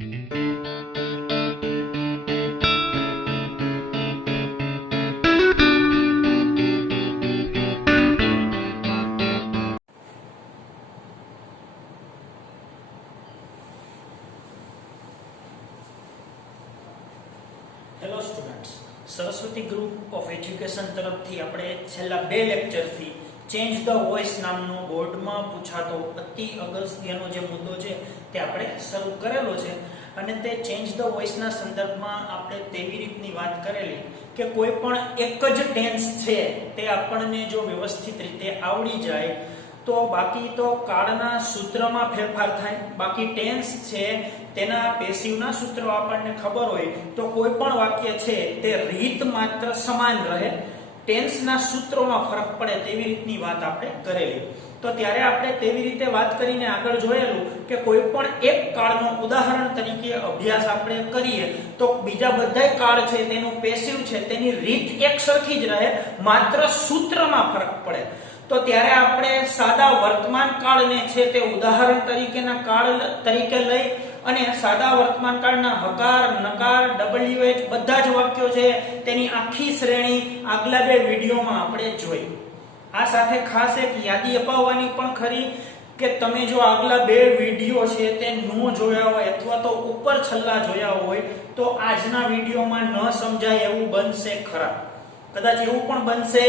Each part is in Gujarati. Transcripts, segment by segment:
Hello students, Saraswati group of education તરફથી આપણે છેલ્લા 2 લેક્ચરથી ચેન્જ ધ વોઇસ નામનો બોર્ડમાં પૂછાતો અતિ અગત્યનો જે મુદ્દો છે તે આપણે શરૂ કરેલો છે. અને તે ચેન્જ ધ વોઇસના સંદર્ભમાં આપણે તેવી રીતની વાત કરેલી કે કોઈ પણ એક જ ટેન્સ છે તે આપણને જો વ્યવસ્થિત રીતે આવડી જાય તો બાકી તો કાળના સૂત્રમાં ફેરફાર થાય, બાકી ટેન્સ છે તેના પેસિવના સૂત્રો આપણને ખબર હોય તો કોઈ પણ વાક્ય છે તે રીત માત્ર સમાન રહે, ટેન્સના સૂત્રોમાં ફરક પડે તેવી રીતની વાત આપણે કરેલી. તો ત્યારે આપણે તેવી રીતે વાત કરીને આગળ જોયેલું કે કોઈ પણ એક કાળનો ઉદાહરણ તરીકે અભ્યાસ આપણે કરીએ તો બીજા બધાય કાળ છે તેનું પેસિવ છે તેની રીત એક સરખી જ રહે, માત્ર સૂત્રમાં ફરક પડે. તો ત્યારે આપણે સાદા વર્તમાન કાળને છે તે ઉદાહરણ તરીકેના કાળ તરીકે લઈ અને સાદા વર્તમાન કાળના હકાર, નકાર, WH બધા જ વાક્યો છે તેની આખી શ્રેણી આગલા 2 વિડીયોમાં આપણે જોઈ. આ સાથે ખાસ એક યાદી અપાવવાની પણ ખરી કે તમે જો આગલા 2 વિડીયો છે તે ન જોયા હોય અથવા તો ઉપર છલ્લા જોયા હોય તો આજના વિડીયોમાં ન સમજાય એવું બનશે ખરા. કદાચ એવું પણ બનશે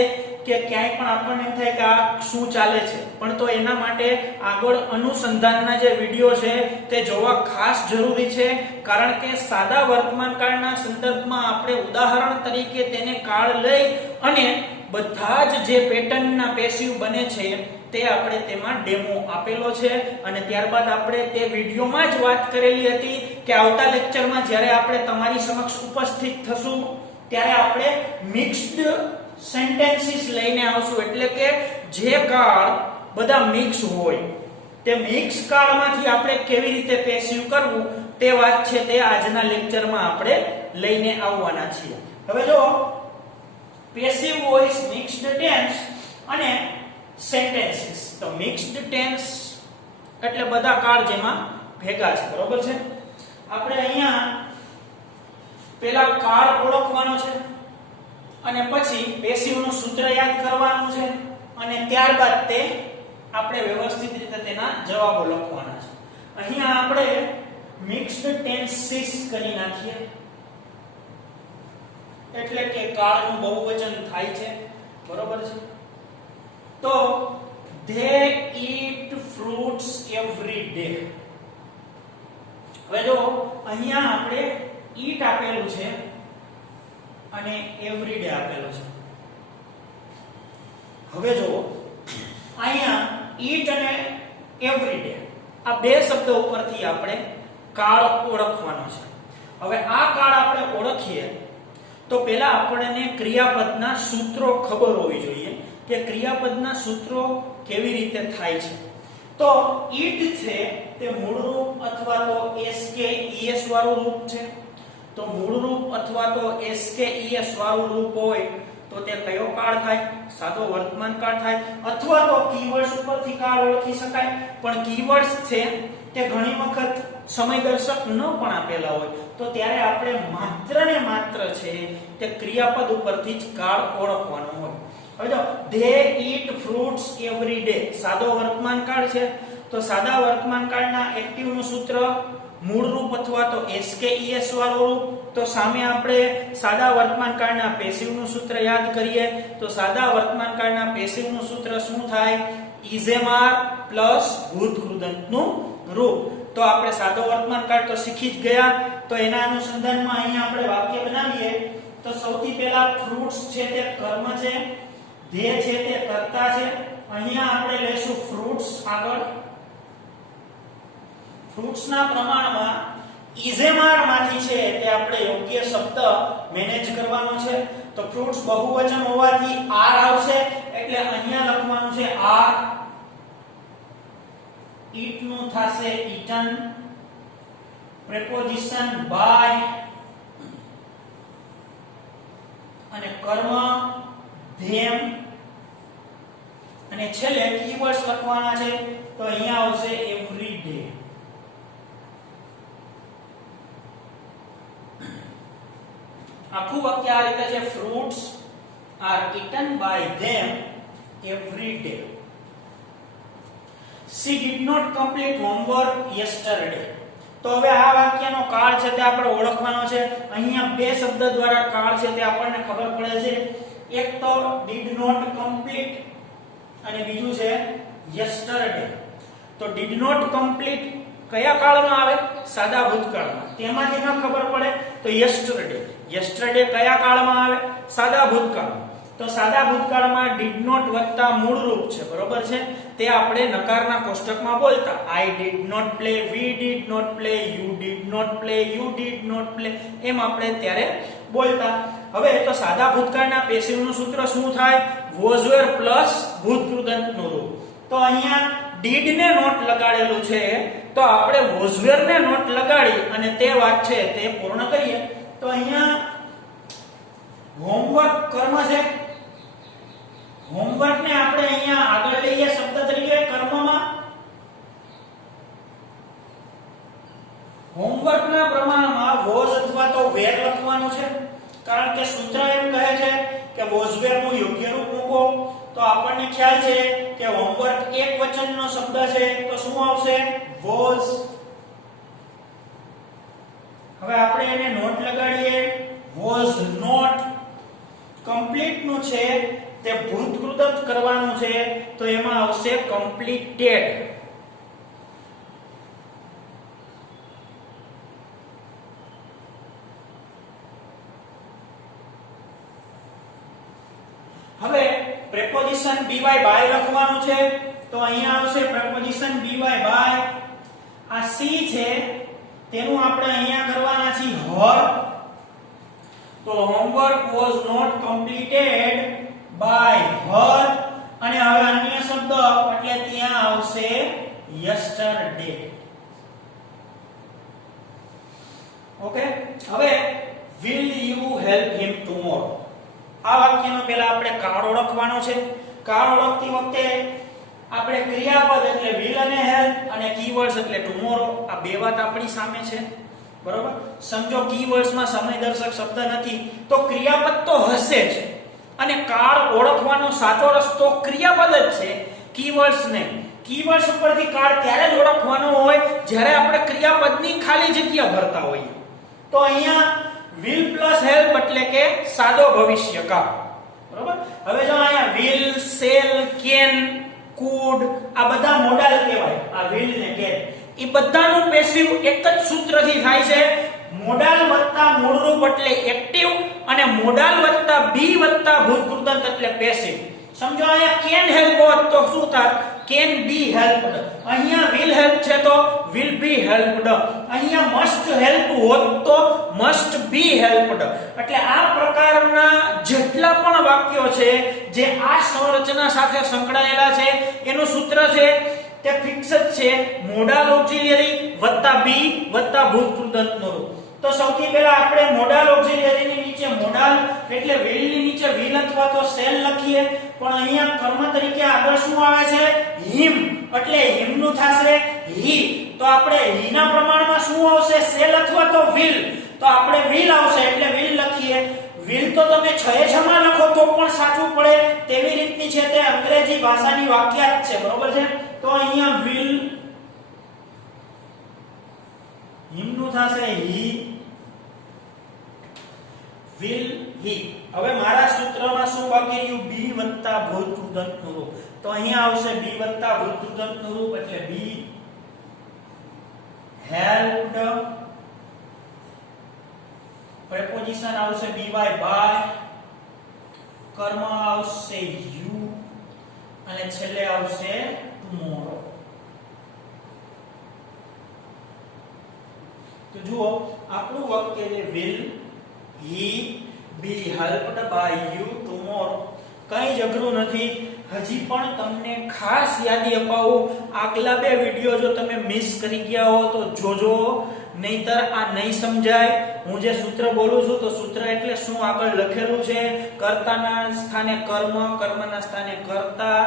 કે ક્યાંય પણ આપણને એમ થાય કે આ શું ચાલે છે, પણ તો એના માટે આગળ અનુસંધાનના જે વિડીયો છે તે જોવા ખાસ જરૂરી છે. કારણ કે સાદા વર્તમાન કાળના સંદર્ભમાં આપણે ઉદાહરણ તરીકે તેને કાળ લઈ અને બધા જ જે પેટર્નના પેસિવ બને છે તે આપણે તેમાં ડેમો આપેલો છે. અને ત્યારબાદ આપણે તે વિડીયોમાં જ વાત કરેલી હતી કે આવતા લેક્ચરમાં જ્યારે આપણે તમારી સમક્ષ ઉપસ્થિત થશું ત્યારે આપણે મિક્સ્ડ સેન્ટેન્સીસ લઈને આવશું, એટલે કે જે કાળ બધા મિક્સ હોય તે મિક્સ કાળમાંથી આપણે કેવી રીતે પેસિવ કરવું તે વાત છે તે આજના લેક્ચરમાં આપણે લઈને આવવાના છીએ. હવે જો પેસિવ વોઇસ, મિક્સ્ડ ટેન્સ અને સેન્ટેન્સીસ. તો મિક્સ્ડ ટેન્સ એટલે બધા કાળ જેમાં ભેગા છે, બરોબર છે. આપણે અહીંયા પેલા કાળ ઓળખવાનો છે અને પછી પેસિવનું સૂત્ર યાદ કરવાનું છે અને ત્યારબાદ તે આપણે વ્યવસ્થિત રીતે તેના જવાબો લખવાના છે. અહીંયા આપણે મિક્સ્ડ ટેન્સીસ કરી નાખીએ એટલે કે કાળનું બહુવચન થાય છે, બરોબર છે. તો they eat fruits every day. હવે જો અહીંયા આપણે eat આપેલું છે અને એવરી ડે આપેલો છે. હવે જો અહીંયા ઈટ અને એવરી ડે આ 2 શબ્દ ઉપરથી આપણે કાળ ઓળખવાનો છે. હવે આ કાળ આપણે ઓળખીએ તો પહેલા આપણને ક્રિયાપદના સૂત્રો ખબર હોવી જોઈએ કે ક્રિયાપદના સૂત્રો કેવી રીતે થાય છે. તો ઈટ છે તે મૂળ રૂપ અથવા તો SKES વાળું રૂપ છે. તો મૂળ રૂપ અથવા તો SKES વાળું રૂપ હોય તો તે કયો કાળ થાય? સાદો વર્તમાન કાળ થાય. અથવા તો કીવર્ડ્સ ઉપરથી કાળ ઓળખી શકાય, પણ કીવર્ડ્સ છે તે ઘણી વખત સમયદર્શક ન પણ આપેલા હોય તો ત્યારે આપણે માત્ર ને માત્ર છે તે ક્રિયાપદ ઉપરથી જ કાળ ઓળખવાનો હોય. હવે જો they eat fruits every day સાદો વર્તમાન કાળ છે તો સાદા વર્તમાન કાળના એક્ટિવનું સૂત્ર મૂળ રૂપ અથવા તો SKES વાળું રૂપ. તો સામે આપણે સાદા વર્તમાન કાળના પેસિવનું સૂત્ર યાદ કરીએ તો સાદા વર્તમાન કાળના પેસિવનું સૂત્ર શું થાય? ઇઝેમાર પ્લસ ભૂત કૃદંતનું રૂપ. તો આપણે સાદો વર્તમાન કાળ તો શીખી જ ગયા. તો એના અનુસંધાનમાં અહીંયા આપણે વાક્ય બનાવીએ તો સૌથી પહેલા ફ્રૂટ્સ છે તે કર્મ છે, ધે છે તે કર્તા છે. અહીંયા આપણે લેશું ફ્રૂટ્સ આગળ. ફ્રૂટ્સના પ્રમાણમાં ઇઝેમાર માંથી છે તે આપણે યોગ્ય શબ્દ મેનેજ કરવાનો છે. તો ફ્રૂટ્સ બહુવચન હોવાથી આર આવશે એટલે અહીંયા લખવાનું છે આર. ઈટ નું થશે ઈટન. પ્રેપોઝિશન બાય અને કર્મ ધેમ અને છેલ્લે કીવર્ડ્સ લખવાના છે. તો અહીંયા આવશે એવરી ડે. આખું વાક્ય આ રીતે છે, fruits are eaten by them every day. She did not complete homework yesterday. તો હવે આ વાક્યનો કાળ છે તે આપણે ઓળખવાનો છે. અહીંયા બે શબ્દ દ્વારા કાળ છે તે આપણને ખબર પડે છે. એક તો did not complete અને બીજું છે yesterday. તો did not complete કયા કાળમાં આવે? સાદા ભૂતકાળમાં. તેમાંથી ન ખબર પડે તો yesterday કયા કાળમાં આવે? સાદા ભૂતકાળમાં. તો સાદા ભૂતકાળમાં did not વત્તા મૂળ રૂપ છે, બરોબર છે? તે આપણે નકારના કોષ્ટકમાં બોલતા. I did not play, we did not play, you did not play, you did not play, એમ આપણે ત્યારે બોલતા. હવે તો સાદા ભૂતકાળના પેસિવ નું સૂત્ર શું થાય? was were પ્લસ ભૂતકૃદંતનું રૂપ. તો અહીંયા did ને નોટ લગાડેલું છે, તો આપણે was were ને નોટ લગાડી અને તે વાત છે તે પૂર્ણ કરીએ. તો અહીંયા હોમવર્ક કર્મ છે. હોમવર્ક ને આપણે અહીંયા આગળ લઈએ શબ્દ તરીકે કર્મમાં. હોમવર્ક ના પ્રમાણમાં was અથવા તો were લખવાનું છે, કારણ કે સૂત્ર એમ કહે છે કે was were નું યોગ્ય રૂપ મૂકો. તો આપણને ખ્યાલ છે કે હોમવર્ક એક વચનનો શબ્દ છે, તો શું આવશે? was. હવે આપણે એને નોટ લગાડીએ. was not. complete નું છે તે ભૂતકૃદંત કરવાનું છે, તો એમાં આવશે completed. હવે preposition by by લખવાનું છે, તો અહીંયા આવશે preposition by by. આ સી છે તેનું આપણે અહીંયા કરવાના છે her. તો homework was not completed by her. અને હવે અન્ય શબ્દ એટલે ત્યાં આવશે yesterday. ઓકે. હવે will you help him tomorrow? આ વાક્યનો પહેલા આપણે કાળ ઓળખવાનો છે. કાળ ઓળખતી વખતે આપણે ક્રિયાપદ એટલે will અને help અને કીવર્ડ્સ એટલે tomorrow, આ બે વાત આપણી સામે છે, બરોબર? સમજો કીવર્ડ્સ માં સમયદર્શક શબ્દ નથી તો ક્રિયાપદ તો હશે જ, અને કાળ ઓળખવાનો સાચો રસ્તો ક્રિયાપદ જ છે, કીવર્ડ્સ નહીં. કીવર્ડ્સ ઉપરથી કાળ ત્યારે જ ઓળખવાનો હોય જ્યારે આપણે ક્રિયાપદની ખાલી જગ્યા ભરતા હોઈએ. તો અહીંયા will plus help એટલે કે સાદો ભવિષ્યકાળ, બરોબર? હવે જો અહીંયા will, shall, can, could આ બધા મોડાલ કહેવાય. આ will ને can એ બધાનું પેસિવ એક જ સૂત્રથી થાય છે. મોડાલ વત્તા મૂળરૂપ એટલે એક્ટિવ અને મોડાલ વત્તા બી વત્તા ભૂતકૃદંત એટલે પેસિવ. સમજો અહીંયા can help હોત તો શું થાત? can be helped. અહીંયા will help છે તો will be helped. અહીંયા must help હોત તો must be helped. એટલે આ પ્રકારના જેટલા પણ વાક્યો છે જે આ સંરચના સાથે સંકળાયેલા છે એનું સૂત્ર છે તે ફિક્સ જ છે, મોડાલ ઓક્સિલરી વત્તા બી વત્તા ભૂતકૃદંતનો રૂપ. તો સૌથી પહેલા આપણે મોડાલ ઓક્સિલરીની નીચે મોડાલ એટલે will ની નીચે will અથવા તો shall લખીએ, પણ અહીંયા કર્મ તરીકે આગળ શું આવે છે? him. એટલે him નું થશે he. તો આપણે he ના પ્રમાણમાં શું આવશે? shall અથવા તો will. તો આપણે will આવશે એટલે will લખીએ. will તો તમે 6 માં લખો તો પણ સાચું પડે તેવી રીતની છે, તે અંગ્રેજી ભાષાની વાક્યાત છે, બરોબર છે? તો અહીંયા will him નું થશે he, will he. હવે મારા સૂત્રમાં શું બાકી રહ્યું? be વત્તા ભૂતકૃદંતનું રૂપ. તો અહીંયા આવશે be વત્તા ભૂતકૃદંતનું રૂપ એટલે be helped. preposition આવશે by by, કર્મ આવશે you અને છેલ્લે આવશે tomorrow. તો જુઓ આપણું વાક્ય છે will he be helped by you tomorrow. કઈ જ અઘરું નથી. હજી પણ તમને ખાસ યાદી અપાવું, આગલા બે વિડિયો જો તમે મિસ કરી ગયા હો તો જોજો, નહીતર આ નહીં સમજાય. હું જે સૂત્ર બોલું છું તો સૂત્ર એટલે શું આગળ લખેલું છે, કર્તાના સ્થાને કર્મ, કર્મના સ્થાને કર્તા,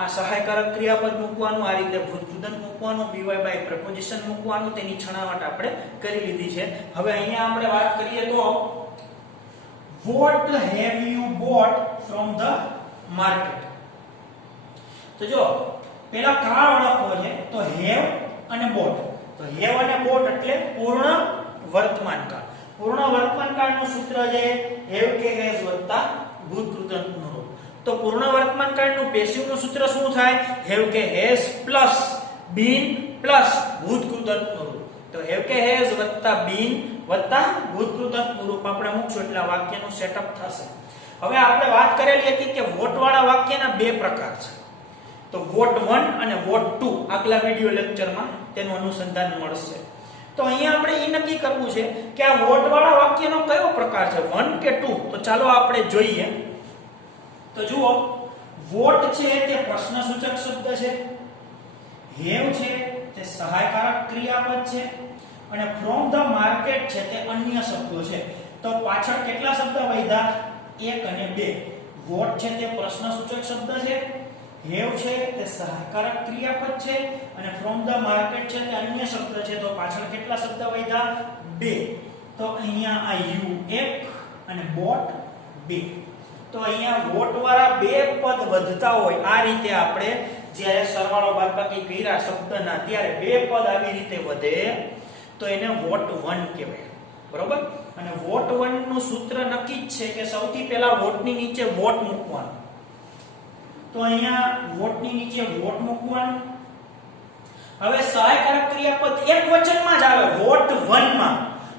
આ સહાયકારક ક્રિયાપદ મૂકવાનું, આ રીતે ભૂતકૃદંત મૂકવાનું, by by preposition મૂકવાનું, તેની છણાવટ આપણે કરી લીધી છે. હવે અહીંયા આપણે વાત કરીએ તો what have you bought from the market? તો જો પેલા કાળ ઓળખવો છે તો have અને bought. તો have અને bought એટલે પૂર્ણ વર્તમાન કાળ. પૂર્ણ વર્તમાન કાળનું સૂત્ર છે have કે has વત્તા ભૂત કૃદંતનું રૂપ. તો પૂર્ણ વર્તમાન કાળનું પેસિવનું સૂત્ર શું થાય? have કે has પ્લસ been પ્લસ ભૂત કૃદંતનું રૂપ. તો have કે has વત્તા been વત્તા ભૂત કૃદંતનું રૂપ આપણે મૂકશું એટલે વાક્યનું સેટઅપ થશે. હવે આપણે વાત કરેલી હતી કે વોટ વાળા વાક્યના બે પ્રકાર છે. તો વોટ 1 અને વોટ 2 આગલા વિડિયો લેક્ચરમાં તેનું અનુસંધાન મળશે. તો અહીંયા આપણે એ નક્કી કરવું છે કે આ વોટ વાળા વાક્યનો કયો પ્રકાર છે, 1 કે 2. તો ચાલો આપણે જોઈએ. તો જુઓ, વોટ છે તે પ્રશ્નસૂચક શબ્દ છે, have છે તે સહાયકારક ક્રિયાપદ છે અને ફ્રોમ ધ માર્કેટ છે તે અન્ય શબ્દો છે. તો પાછળ કેટલા શબ્દ વધ્યા? 1 અને 2. વોટ છે તે પ્રશ્નસૂચક શબ્દ છે, have છે તે સહાયકારક ક્રિયાપદ છે અને ફ્રોમ ધ માર્કેટ છે તે અન્ય શબ્દ છે. તો પાછળ કેટલા શબ્દ વધ્યા? 2. તો અહીંયા આ you 1 અને bought 2. તો અહીંયા વોટ વાળા બે પદ વધતા હોય આ રીતે આપણે જ્યારે સરવાળો બાદબાકી કર્યા શબ્દના ત્યારે બે પદ આવી રીતે વધે તો એને વોટ 1 કહેવાય. બરોબર? અને વોટ 1 નું સૂત્ર નક્કી જ છે કે સૌથી પહેલા વોટની નીચે વોટ મૂકવાનું. તો અહીંયા વોટની નીચે વોટ મૂકવાનું. હવે સહાયકારક ક્રિયાપદ એક વચનમાં જ આવે વોટ 1 માં.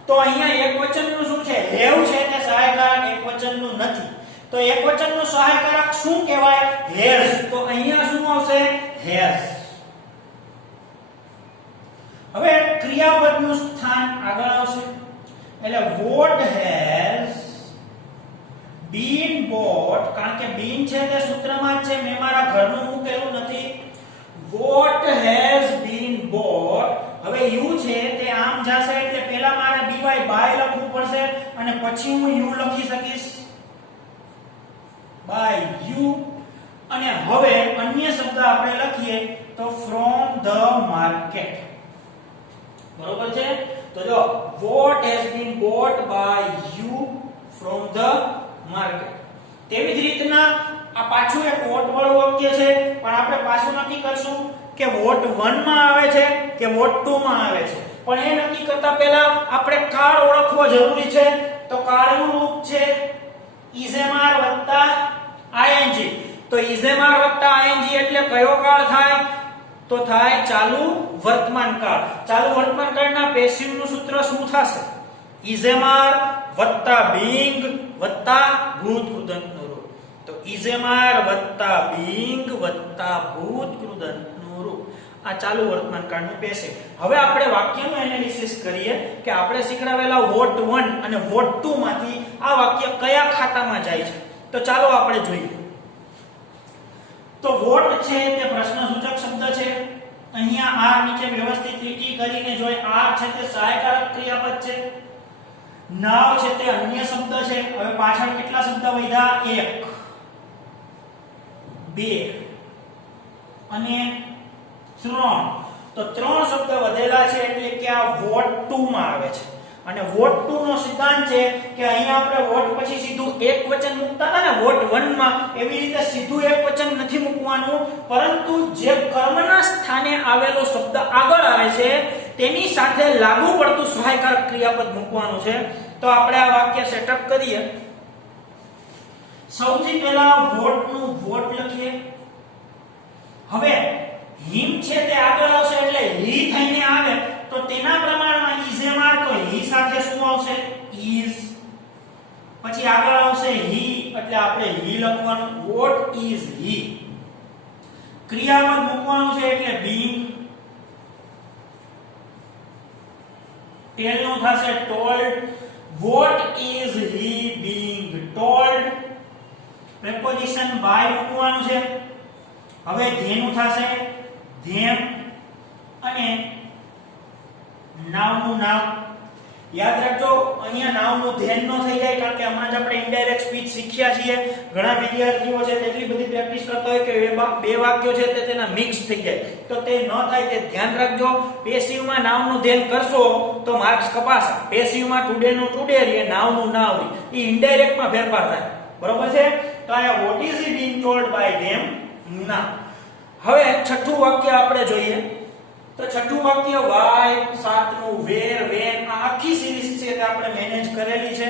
તો અહીંયા એક વચનનું શું છે? have છે તે સહાયકારક એક વચનનું નથી. તો એક વચનનું સહાયકારક શું કહેવાય? has. તો અહીંયા શું આવશે? has. હવે ક્રિયાપદનું સ્થાન આગળ આવશે એટલે what has been bought, કારણ કે been છે તે સૂત્રમાં જ છે, મેં મારા ઘરનું મૂકેલું નથી. what has been bought. હવે you છે તે આમ જશે એટલે પહેલા મારે by લખવું પડશે અને પછી હું you લખી શકીશ by you. અને હવે અન્ય શબ્દ આપણે લખીએ તો from the market. બરોબર છે? તો જો what has been bought by you from the market. તેવી જ રીતના આ પાછું એક વોટ વાળું વાક્ય છે પણ આપણે પાછું નક્કી કરશું કે વોટ 1 માં આવે છે કે વોટ 2 માં આવે છે. પણ એ નક્કી કરતા પહેલા આપણે કાળ ઓળખવો જરૂરી છે. તો કાળનું રૂપ છે ઇઝેમાર વત્તા ing. તો ઇઝેમાર વત્તા ing એટલે કયો કાળ થાય? તો થાય ચાલુ વર્તમાન કાળ. ચાલુ વર્તમાન કાળના પેસિવનું સૂત્ર શું થશે? ઇઝેમાર વત્તા being વત્તા ભૂત કૃદંતનું રૂપ. તો ઇઝેમાર વત્તા being વત્તા ભૂત કૃદંતનું રૂપ આ ચાલુ વર્તમાન કાળનું પેસિવ. હવે આપણે વાક્યનું એનાલિસિસ કરીએ કે આપણે શીખડાવેલા વોટ 1 અને વોટ 2 માંથી આ વાક્ય કયા ખાતામાં જાય છે. તો ચાલો આપણે જોઈએ. તો વોટ છે તે પ્રશ્નસૂચક શબ્દ છે. અહીંયા આ નીચે વ્યવસ્થિત લીટી કરીને જોઈ. આ છે તે સહાયકારક ક્રિયાપદ છે. નાવ છે તે અન્ય શબ્દ છે. હવે પાછળ કેટલા શબ્દ વધ્યા? 1 2 અને 3. તો 3 શબ્દ વધેલા છે એટલે કે આ વોટ 2 માં આવે છે. અને વોટ 2 નો સિદ્ધાંત છે કે અહીંયા આપણે વોટ પછી સીધું એક વચન મૂકતા હતા ને વોટ 1 માં, એવી રીતે સીધું એક વચન નથી મૂકવાનું, પરંતુ જે કર્મના સ્થાને આવેલો શબ્દ આગળ આવે છે તેની સાથે લાગુ પડતું સહાયકારક ક્રિયાપદ મૂકવાનું છે. તો આપણે આ વાક્ય સેટઅપ કરીએ. સૌથી પહેલા વોટ નું વોટ લખીએ. હવે હિમ છે તે આગળ આવશે એટલે હી થઈને આવે તો તેના પ્રમાણમાં ઇઝેમાર તો હી સાથે શું આવશે? is. પછી આગળ આવશે હી એટલે આપણે હી લખવાનું. what is he. ક્રિયાપદ મૂકવાનું છે એટલે being. ટેલ નું થશે told. what is he being told. preposition by મૂકવાનું છે. હવે ધેનું થશે them અને નામનું નામ. યાદ રાખજો અહીંયા નામનું ધ્યાન ન થઈ જાય કારણ કે હમણાં જ આપણે ઇનડાયરેક્ટ સ્પીચ શીખ્યા છીએ ઘણા વિદ્યાર્થીઓ છે એટલી બધી પ્રેક્ટિસ કરતા હોય કે બે વાક્યો છે તે તેના મિક્સ થઈ જાય તો તે ન થાય તે ધ્યાન રાખજો પેસિવમાં નામનું ધ્યાન કરશો તો માર્ક્સ કપાશે પેસિવમાં ટુડે નું ટુડે રે નામનું ના હોય એ ઇનડાયરેક્ટમાં ફેરફાર થાય બરોબર છે તો આ what is he being told by them ના હવે છઠ્ઠું વાક્ય આપણે જોઈએ તો છઠ્ઠું વાક્ય વાય સાતનું વેર વેન આ આખી સિરીઝ છે તે આપણે મેનેજ કરેલી છે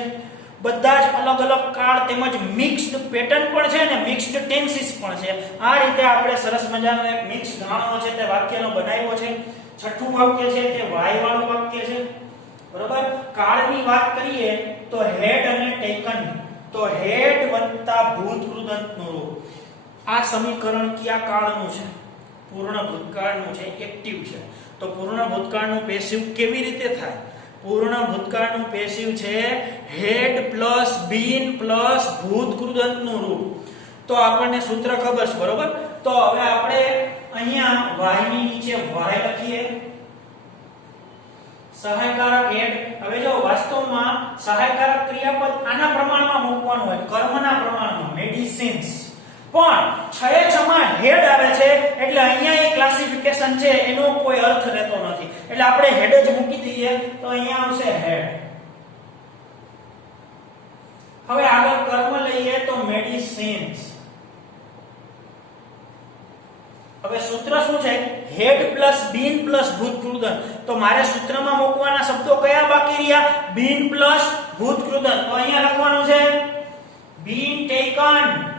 બધા જ અલગ અલગ કાળ તેમજ મિક્સ્ડ પેટર્ન પણ છે ને મિક્સ્ડ ટેન્સીસ પણ છે આ રીતે આપણે સરસ મજાનો એક મિક્સ ગાણો છે તે વાક્યનો બનાવ્યો છે છઠ્ઠું વાક્ય છે તે વાય વાળું વાક્ય છે બરોબર કાળની વાત કરીએ તો હેડ અને ટેકન તો હેડ વત્તા ભૂત કૃદંતનું રૂપ આ સમીકરણ કયા કાળનું છે પૂર્ણ ભૂતકાળનું છે એક્ટિવ છે તો પૂર્ણ ભૂતકાળનું પેસિવ કેવી રીતે થાય પૂર્ણ ભૂતકાળનું પેસિવ છે હેડ પ્લસ બીન પ્લસ ભૂત કૃદંતનું રૂપ તો આપણને સૂત્ર ખબર છે બરોબર તો હવે આપણે અહીંયા વાય ની નીચે વાય લખીએ સહાયકારક હેડ હવે જો વાસ્તવમાં સહાયકારક ક્રિયાપદ આના પ્રમાણમાં મૂકવાનું હોય કર્મના પ્રમાણમાં મેડિસિન્સ પણ છએ છમાં હેડ આવે છે એટલે અહીંયા એ ક્લાસિફિકેશન છે એનો કોઈ અર્થ રહેતો નથી એટલે આપણે હેડ જ મૂકી દઈએ તો અહીંયા આવશે હેડ હવે આગળ કર્મ લઈએ તો મેડિસિન્સ હવે સૂત્ર શું છે હેડ પ્લસ બીન પ્લસ ભૂત કૃદંત તો મારે સૂત્રમાં મૂકવાના શબ્દો કયા બાકી રહ્યા બીન પ્લસ ભૂત કૃદંત તો અહીંયા લખવાનું છે બીન ટેકન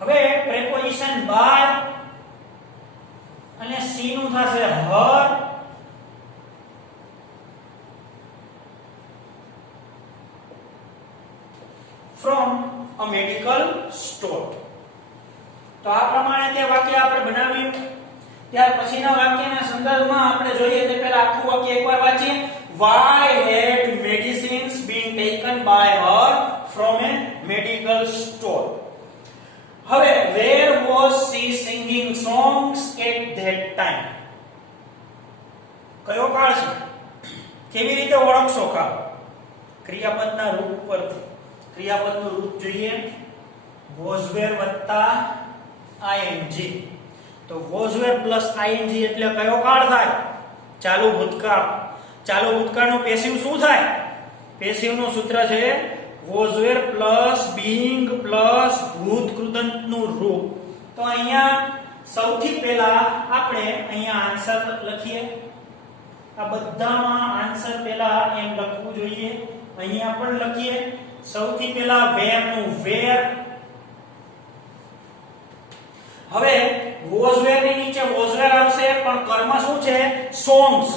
હવે પ્રેપોઝિશન બાય અને સી નું થશે હર from a medical store તો આ પ્રમાણે તે વાક્ય આપણે બનાવ્યું ત્યાર પછીના વાક્યના સંદર્ભમાં આપણે જોઈએ તે પહેલા આખું વાક્ય એકવાર વાંચીએ why had medicines been taken by her from a medical store હવે where was she singing songs at that time કયો કાળ છે કેવી રીતે ઓળખશો કાળ ક્રિયાપદના રૂપ પરથી ક્રિયાપદનું રૂપ જોઈએ was were ing તો was were ing એટલે કયો કાળ થાય ચાલુ ભૂતકાળનું પેસિવ શું થાય પેસિવનું સૂત્ર છે was were being ભૂત કૃદંતનું રૂપ તો અહીંયા સૌથી પહેલા આપણે અહીંયા આન્સર લખીએ આ બધામાં આન્સર પહેલા એમ લખવું જોઈએ અહીંયા પણ લખીએ સૌથી પહેલા વેર નું વેર હવે was were ની નીચે was were આવશે પણ કર્મ શું છે songs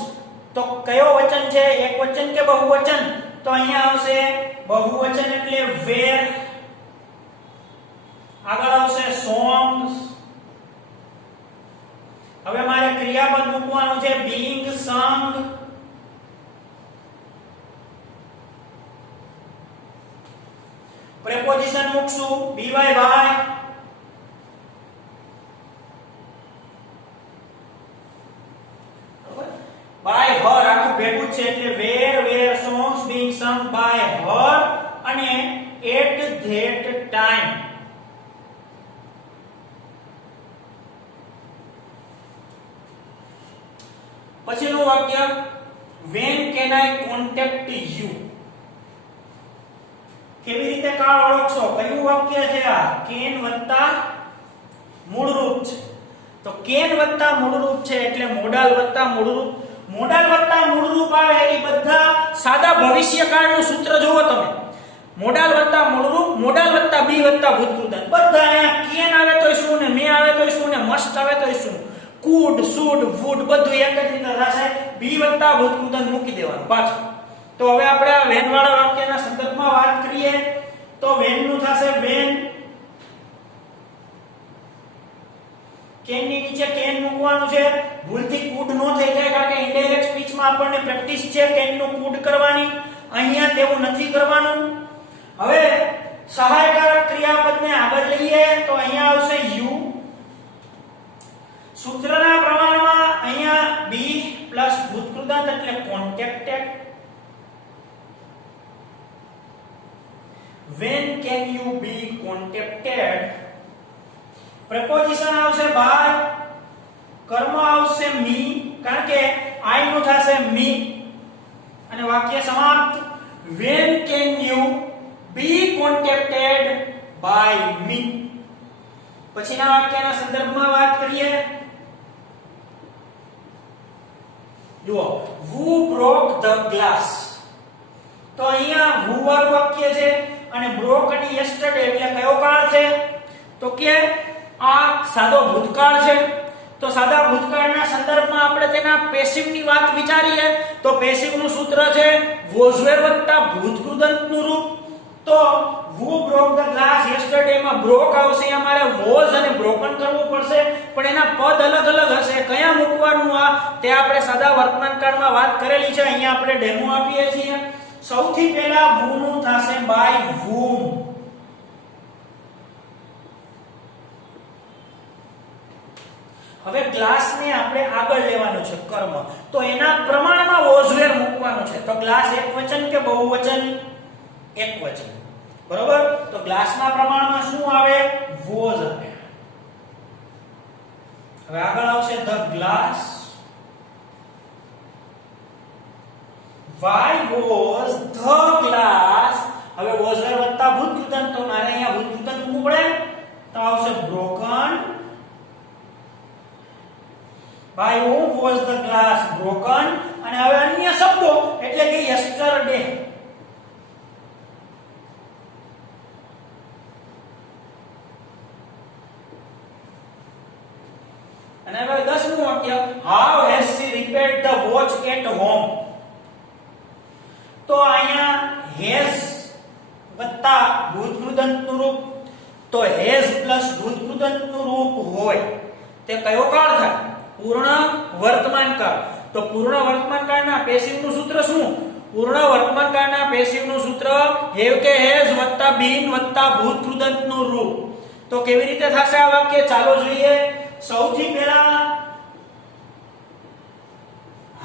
તો કયો વચન છે એકવચન કે બહુવચન તો અહીંયા આવશે બહુવચન એટલે વેર આગળ આવશે songs હવે મારે ક્રિયાપદ મૂકવાનું છે being sung preposition મૂકશું by by her આખું ભેગું છે એટલે where songs being sung by her અને at that time પછીનું વાક્ય when can I contact you કેવી રીતે કાળ ઓળખશો કયું વાક્ય છે આ કેન વત્તા મૂળ રૂપ છે તો કેન વત્તા મૂળ રૂપ છે એટલે મોડાલ વત્તા મૂળ રૂપ આવે એ બધા સાદા ભવિષ્યકાળનું સૂત્ર જોવો તમે મોડાલ વત્તા મૂળ રૂપ મોડાલ વત્તા બી વત્તા ભૂત કૃદંત બધા અહીંયા કેન આવે તોય શું ને મે આવે તોય શું ને મસ્ટ આવે તોય શું કુડ શુડ વુડ બધું એક જ રીતે થશે બી વત્તા ભૂત કૃદંત મૂકી દેવાનું પાછું તો હવે આપણે આ વેન વાળા વાક્યના સંદર્ભમાં વાત કરીએ તો વેન નું થશે વેન કેન ની નીચે કેન મૂકવાનું છે ભૂલથી કુડ નો થઈ જાય કારણ કે ઇનડાયરેક્ટ સ્પીચમાં આપણને પ્રેક્ટિસ છે કેન નું કુડ કરવાની અહીંયા તેવું નથી કરવાનું હવે સહાયકારક ક્રિયાપદને આગળ લઈએ તો અહીંયા આવશે યુ સૂત્રના પ્રમાણમાં when can you be contacted, preposition આવશે by, કર્મ આવશે me, કારણ કે I નું થશે me અને વાક્ય સમાપ્ત. when can you be contacted by me. પછીના વાક્યના સંદર્ભમાં વાત કરીએ. જુઓ, who broke the glass. તો અહીંયા who વાળું વાક્ય છે અને broke અને yesterday એટલે કયો કાળ છે? તો કે આ સાદો ભૂતકાળ છે. તો સાદા ભૂતકાળના સંદર્ભમાં આપણે તેના પેસિવ ની વાત વિચારીએ તો પેસિવ નું સૂત્ર છે was were વત્તા ભૂતકૃદંતનું રૂપ. તો who broke the glass yesterday માં broke આવશે, અમારે was અને broken કરવું પડશે, પણ એના પદ અલગ અલગ હશે. કયા મૂકવાનું આ તે આપણે સાદા વર્તમાન કાળમાં વાત કરેલી છે. અહીંયા આપણે ડેમો આપીએ છીએ. સૌથી પહેલા who નું થશે by whom. હવે ગ્લાસ ને આપણે આગળ લેવાનું છે કર્મ, તો એના પ્રમાણમાં was were મૂકવાનું છે. તો ગ્લાસ એકવચન કે બહુવચન? એકવચન. બરોબર. તો ગ્લાસના પ્રમાણમાં શું આવે? was આવે. હવે આગળ આવશે the glass. why was the glass? હવે was were વત્તા ભૂતકૃદંત, તો મારે અહીંયા ભૂતકૃદંત મૂકવું પડે, તો આવશે broken. by whom was the glass broken? અને હવે અન્ય શબ્દો એટલે કે yesterday. અને હવે 10મું વાક્ય how has she repaired the watch at home. તો અહીંયા has વત્તા ભૂતકૃદંતનું રૂપ, તો has પ્લસ ભૂતકૃદંતનું રૂપ હોય તે કયો કાળ થાય? પૂર્ણ વર્તમાન કાળ. તો પૂર્ણ વર્તમાન કાળના પેસિવ નું સૂત્ર શું? પૂર્ણ વર્તમાન કાળના પેસિવ નું સૂત્ર have કે has વત્તા been વત્તા ભૂતકૃદંતનું રૂપ. તો કેવી રીતે થશે આ વાક્ય? ચાલો જોઈએ. સૌથી પહેલા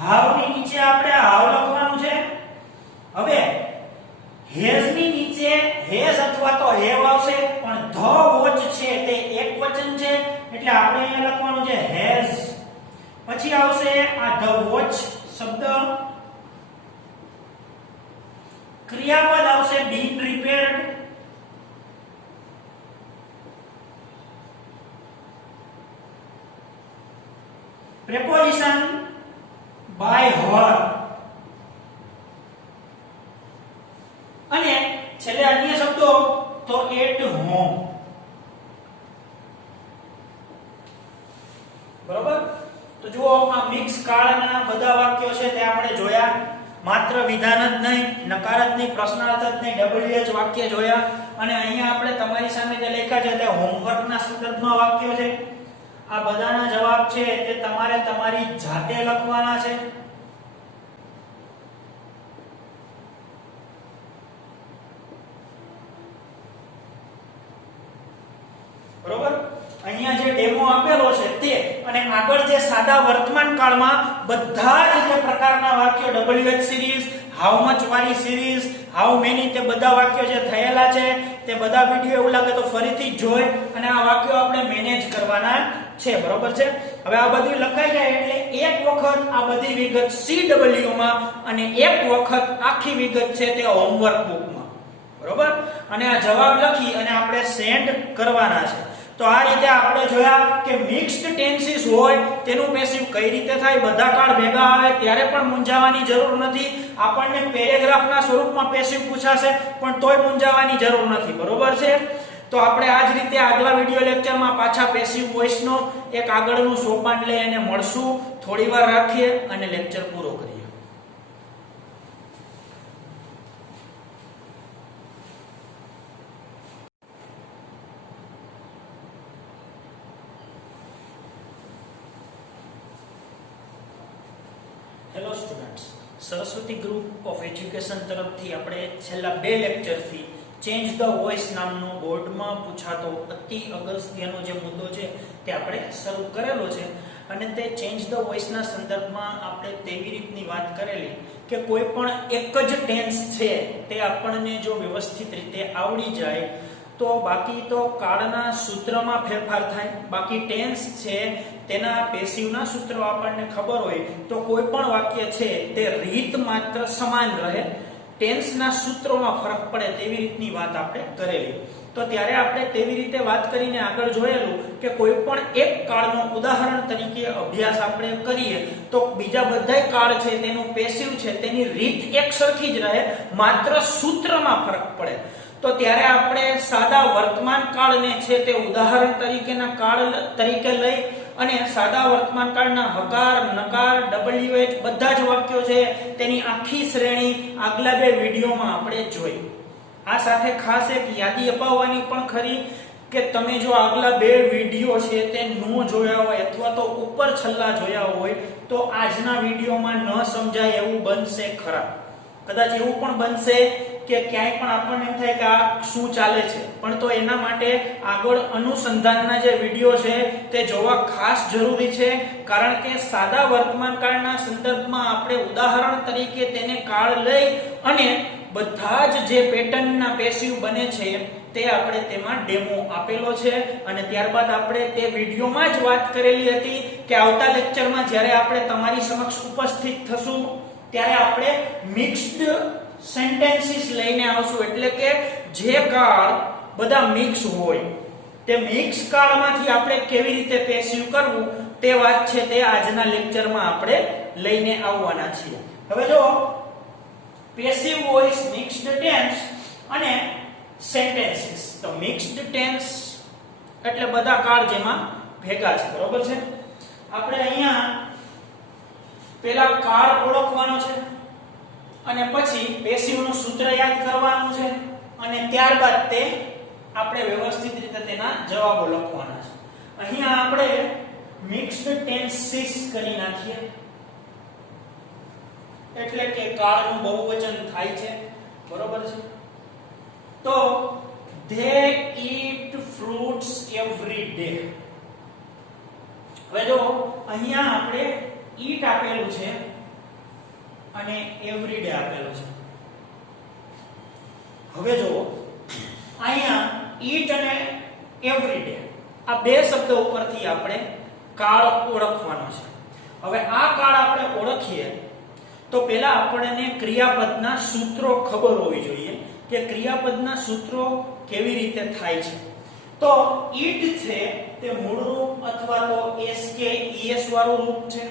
have ની નીચે આપણે have લખવાનું છે. હવે has ની નીચે has અથવા તો have આવશે, પણ the watch છે તે એકવચન છે એટલે આપણે અહીંયા લખવાનું છે has. પછી આવશે આ the watch શબ્દ, ક્રિયાપદ આવશે been repaired, preposition by her, અને છેલ્લે અન્ય શબ્દો તો at home. બરોબર. તો જુઓ, આ મિક્સ કાળના બધા વાક્યો છે તે આપણે જોયા. માત્ર વિધાન જ નહીં, નકાર જ નહીં, પ્રશ્નાર્થ જ નહીં, WH વાક્ય જોયા. અને અહીંયા આપણે તમારી સામે જે લખ્યા છે તે હોમવર્કના સંદર્ભમાં વાક્યો છે. આ બધાના જવાબ છે તે તમારે તમારી જાતે લખવાના છે. બરોબર. અહીંયા જે ડેમો આપેલો છે તે અને આગળ જે સાદા વર્તમાન કાળમાં બધા જ જે પ્રકારના વાક્યો WH સિરીઝ, હાઉ મચ વાળી સિરીઝ, હાઉ મેની, તે બધા વાક્યો જે થયેલા છે તે બધા વિડિયો એવું લાગે તો ફરીથી જોઈ અને આ વાક્યો આપણે મેનેજ કરવાના છે. બરોબર છે. હવે આ બધી લખાઈ જાય એટલે એક વખત આ બધી વિગત CW માં અને એક વખત આખી વિગત છે તે હોમવર્ક બુકમાં. બરોબર. અને આ જવાબ લખી અને આપણે સેન્ડ કરવાના છે. તો આ રીતે આપણે જોયા કે મિક્સ્ડ ટેન્સીસ હોય તેનું પેસિવ કઈ રીતે થાય. બધા કાળ ભેગા આવે ત્યારે પણ મૂંઝાવાની જરૂર નથી. આપણને પેરેગ્રાફના સ્વરૂપમાં પેસિવ પૂછાશે પણ તોય મૂંઝાવાની જરૂર નથી. બરોબર છે. તો આપણે આ જ રીતે આગલા વિડિયો લેક્ચરમાં પાછા પેસિવ વોઇસનો એક આગળનું સોપાન લઈ અને મળશું. થોડીવાર રાખીએ અને લેક્ચર પૂરો કરીએ. Hello students, Saraswati group of education તરફથી આપણે છેલ્લા 2 લેક્ચરથી ચેન્જ ધ વોઇસ નામનો બોર્ડમાં પૂછાતો અતિ અગત્યનો જે મુદ્દો છે તે આપણે શરૂ કરેલો છે. અને તે ચેન્જ ધ વોઇસના સંદર્ભમાં આપણે તેવી રીતની વાત કરેલી કે કોઈ પણ એક જ ટેન્સ છે તે આપણને જો વ્યવસ્થિત રીતે આવડી જાય તો બાકી તો કાળના સૂત્રમાં ફેરફાર થાય, બાકી ટેન્સ છે તેના પેસિવના સૂત્રો આપણને ખબર હોય તો કોઈ પણ વાક્ય છે તે રીત માત્ર સમાન રહે, ટેન્સના સૂત્રોમાં ફરક પડે તેવી રીતની વાત આપણે કરેલી. તો ત્યારે આપણે તેવી રીતે વાત કરીને આગળ જોયેલું કે કોઈ પણ એક કાળનો ઉદાહરણ તરીકે અભ્યાસ આપણે કરીએ તો બીજા બધાય કાળ છે તેનું પેસિવ છે તેની રીત એક સરખી જ રહે, માત્ર સૂત્રમાં ફરક પડે. તો ત્યારે આપણે સાદા વર્તમાન કાળને છે તે ઉદાહરણ તરીકેના કાળ તરીકે લઈ અને સાદા વર્તમાન કાળના હકાર, નકાર, WH બધા જ વાક્યો છે તેની આખી શ્રેણી આગલા બે વિડીયોમાં આપણે જોઈ. આ સાથે ખાસ એક યાદી અપાવવાની પણ ખરી કે તમે જો આગલા બે વિડીયો છે તે ન જોયા હોય અથવા તો ઉપર છલ્લા જોયા હોય તો આજના વિડીયોમાં ન સમજાય એવું બનશે ખરા. કદાચ એવું પણ બનશે કે ક્યાંય પણ આપણને એમ થાય કે આ શું ચાલે છે, પણ તો એના માટે આગળ અનુસંધાનના જે વિડીયો છે તે જોવા ખાસ જરૂરી છે. કારણ કે સાદા વર્તમાન કાળના સંદર્ભમાં આપણે ઉદાહરણ તરીકે તેને કાળ લઈ અને બધા જ જે પેટર્નના પેસિવ બને છે તે આપણે તેમાં ડેમો આપેલો છે અને ત્યારબાદ આપણે તે વિડીયોમાં જ વાત કરેલી હતી કે આવતા લેક્ચરમાં જ્યારે આપણે તમારી સમક્ષ ઉપસ્થિત થશું ત્યારે આપણે મિક્સ્ડ સેન્ટેન્સીસ લઈને આવશું, એટલે કે જે કાળ બધા મિક્સ હોય તે મિક્સ કાળમાંથી આપણે કેવી રીતે પેસિવ કરવું તે વાત છે તે આજના લેક્ચરમાં આપણે લઈને આવવાના છીએ. હવે જો પેસિવ વોઇસ, મિક્સ્ડ ટેન્સ અને સેન્ટેન્સીસ. તો મિક્સ્ડ ટેન્સ એટલે બધા કાળ જેમાં ભેગા છે, બરોબર છે. આપણે અહીંયા પેલા કાળ ઓળખવાનો છે અને પછી પેસિવ નું સૂત્ર યાદ કરવાનું છે અને ત્યારબાદ તે આપણે વ્યવસ્થિત રીતે તેના જવાબો લખવાના છે. અહીંયા આપણે મિક્સ્ડ ટેન્સીસ કરી નાખીએ એટલે કે કાળનું બહુવચન થાય છે, બરોબર છે. તો they eat fruits every day. હવે જો અહીંયા આપણે eat આપેલું છે અને every day આપેલું છે. હવે જો અહીંયા eat અને every day આ બે શબ્દો ઉપરથી આપણે કાળ ઓળખવાનો છે. હવે આ કાળ આપણે ઓળખીએ તો પહેલા આપણને ક્રિયાપદના સૂત્રો ખબર હોવી જોઈએ કે ક્રિયાપદના સૂત્રો કેવી રીતે થાય છે. તો eat છે તે મૂળ રૂપ અથવા તો SKES વાળું રૂપ છે.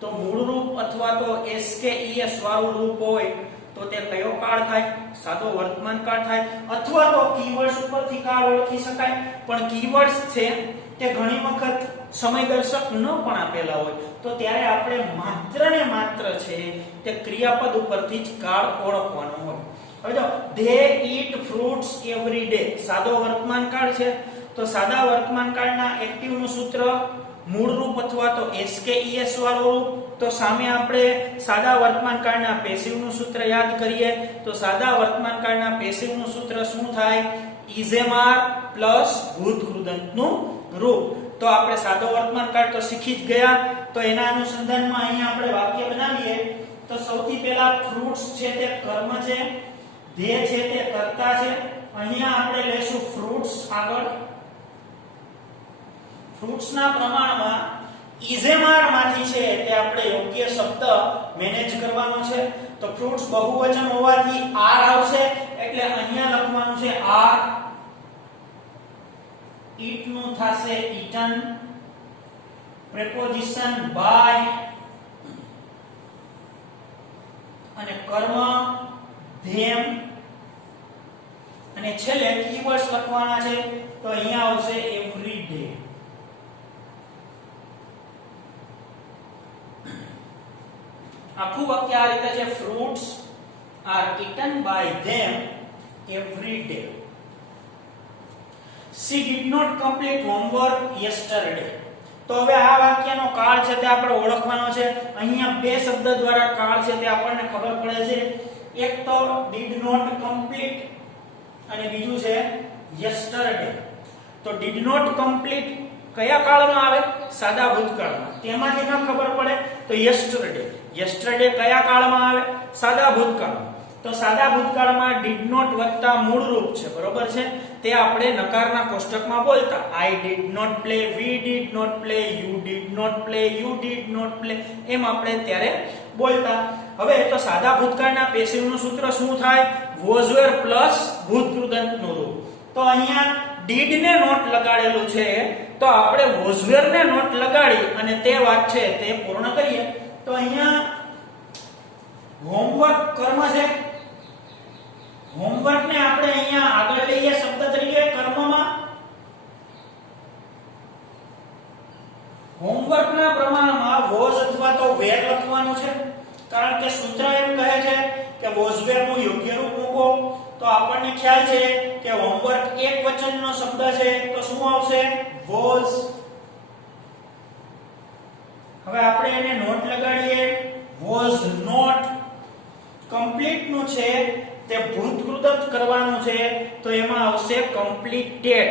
તો મૂળ રૂપ અથવા તો SKES વાળું રૂપ હોય તો તે કયો કાળ થાય? સાદો વર્તમાન કાળ થાય. અથવા તો કીવર્ડ્સ ઉપરથી કાળ ઓળખી શકાય, પણ કીવર્ડ્સ છે તે ઘણી વખત સમયદર્શક ન પણ આપેલા હોય તો ત્યારે આપણે માત્ર ને માત્ર છે તે ક્રિયાપદ ઉપરથી જ કાળ ઓળખવાનો હોય. હવે જો they eat fruits every day સાદો વર્તમાન કાળ છે તો સાદા વર્તમાન કાળના એક્ટિવ નું સૂત્ર મૂળ રૂપ અથવા તો SKES વાળું રૂપ. તો સામે આપણે સાદા વર્તમાન કાળના પેસિવ નું સૂત્ર યાદ કરીએ તો સાદા વર્તમાન કાળના પેસિવ નું સૂત્ર શું થાય? ઇઝેમાર પ્લસ ભૂત કૃદંતનું રૂપ. તો આપણે સાદો વર્તમાન કાળ તો શીખી જ ગયા. તો એના અનુસંધાનમાં અહીંયા આપણે વાક્ય બનાવીએ તો સૌથી પહેલા ફ્રૂટ્સ છે તે કર્મ છે, ધે છે તે કર્તા છે. અહીંયા આપણે લેશું ફ્રૂટ્સ આગળ. ફ્રૂટ્સ ના પ્રમાણમાં ઇઝેમાર માંથી છે તે આપણે યોગ્ય શબ્દ મેનેજ કરવાનો છે. તો ફ્રૂટ્સ બહુવચન હોવાથી આર આવશે એટલે અહીંયા લખવાનું છે આર. eat નું થશે eaten, preposition by અને કર્મ them અને છેલ્લે કીવર્ડ્સ લખવાના છે તો અહીંયા આવશે every day. આખું વાક્ય આ રીતે છે fruits are eaten by them every day. She did not complete homework yesterday. તો હવે આ વાક્યનો કાળ છે તે આપણે ઓળખવાનો છે. અહીંયા બે શબ્દ દ્વારા કાળ છે તે આપણને ખબર પડે છે. એક તો did not complete અને બીજું છે yesterday. તો did not complete કયા કાળમાં આવે? સાદા ભૂતકાળમાં. તેમાંથી ન ખબર પડે તો યસ્ટરડે. યસ્ટરડે કયા કાળમાં આવે? સાદા ભૂતકાળમાં. તો સાદા ભૂતકાળમાં ડીડ નોટ વત્તા મૂળ રૂપ છે, બરોબર છે? તે આપણે નકારના કોષ્ટકમાં બોલતા I did not play, we did not play, you did not play, you did not play, એમ આપણે ત્યારે બોલતા. હવે તો સાદા ભૂતકાળના પેસિવનું સૂત્ર શું થાય? વોઝ વેર પ્લસ ભૂતકૃદંતનું રૂપ. તો અહીંયા ડીડ ને નોટ લગાડેલું છે, તો આપણે વોઝ વેર ને નોટ લગાડી અને તે વાત છે તે પૂર્ણ કરીએ. તો અહીંયા હોમવર્ક કર્મ છે. હોમવર્ક ને આપણે અહીંયા આગળ લઈએ શબ્દ તરીકે કર્મમાં. હોમવર્ક ના પ્રમાણમાં વોઝ અથવા તો વેર લખવાનું છે, કારણ કે સૂત્ર એમ કહે છે કે વોઝ વેર નું યોગ્ય રૂપ મૂકો. તો આપણને ખ્યાલ છે કે હોમવર્ક એક વચનનો શબ્દ છે, તો શું આવશે? વોઝ. હવે આપણે એને નોટ લગાડીએ. Was not. કમ્પ્લીટ નું છે તે ભૂતકૃદંત કરવાનું છે, તો એમાં આવશે કમ્પ્લીટેડ.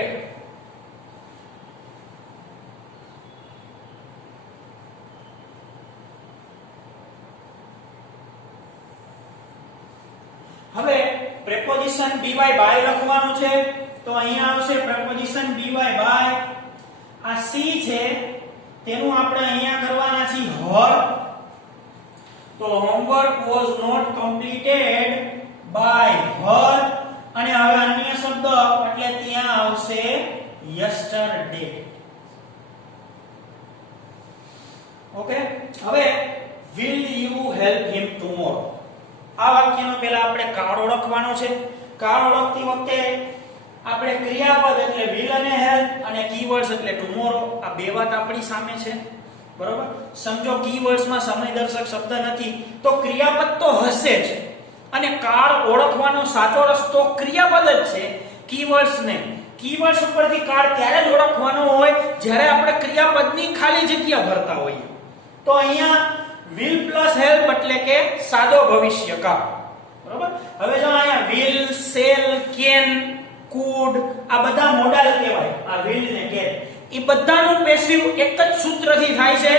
હવે પ્રેપોઝિશન બીવાય બાય લખવાનું છે, તો અહીંયા આવશે પ્રેપોઝિશન બીવાય બાય. આ સી છે તેનું આપણે અહીંયા કરવાના છે હર. તો homework was not completed by her. અને હવે અન્ય શબ્દ એટલે ત્યાં આવશે યસ્ટરડે. ઓકે. હવે will you help him tomorrow. આ વાક્યનો પહેલા આપણે કાળ ઓળખવાનો છે. કાળ ઓળખતી વખતે આપણે ક્રિયાપદ એટલે વિલ અને હેલ્પ અને કીવર્ડ્સ એટલે ટુમોરો, આ બે વાત આપણી સામે છે, બરોબર? સમજો કીવર્ડ્સ માં સમયદર્શક શબ્દ નથી તો ક્રિયાપદ તો હશે જ, અને કાળ ઓળખવાનો સાચો રસ્તો ક્રિયાપદ જ છે, કીવર્ડ્સ ને. કીવર્ડ્સ ઉપરથી કાળ ત્યારે જ ઓળખવાનો હોય જ્યારે આપણે ક્રિયાપદની ખાલી જગ્યા ભરતા હોઈએ. તો અહીંયા will પ્લસ હેલ્પ એટલે કે સાદો ભવિષ્યકાળ, બરોબર? હવે જો અહીંયા will, shall, can, could આ બધા મોડાલ કહેવાય. આ will ને can એ બધાનું પેસિવ એક જ સૂત્રથી થાય છે.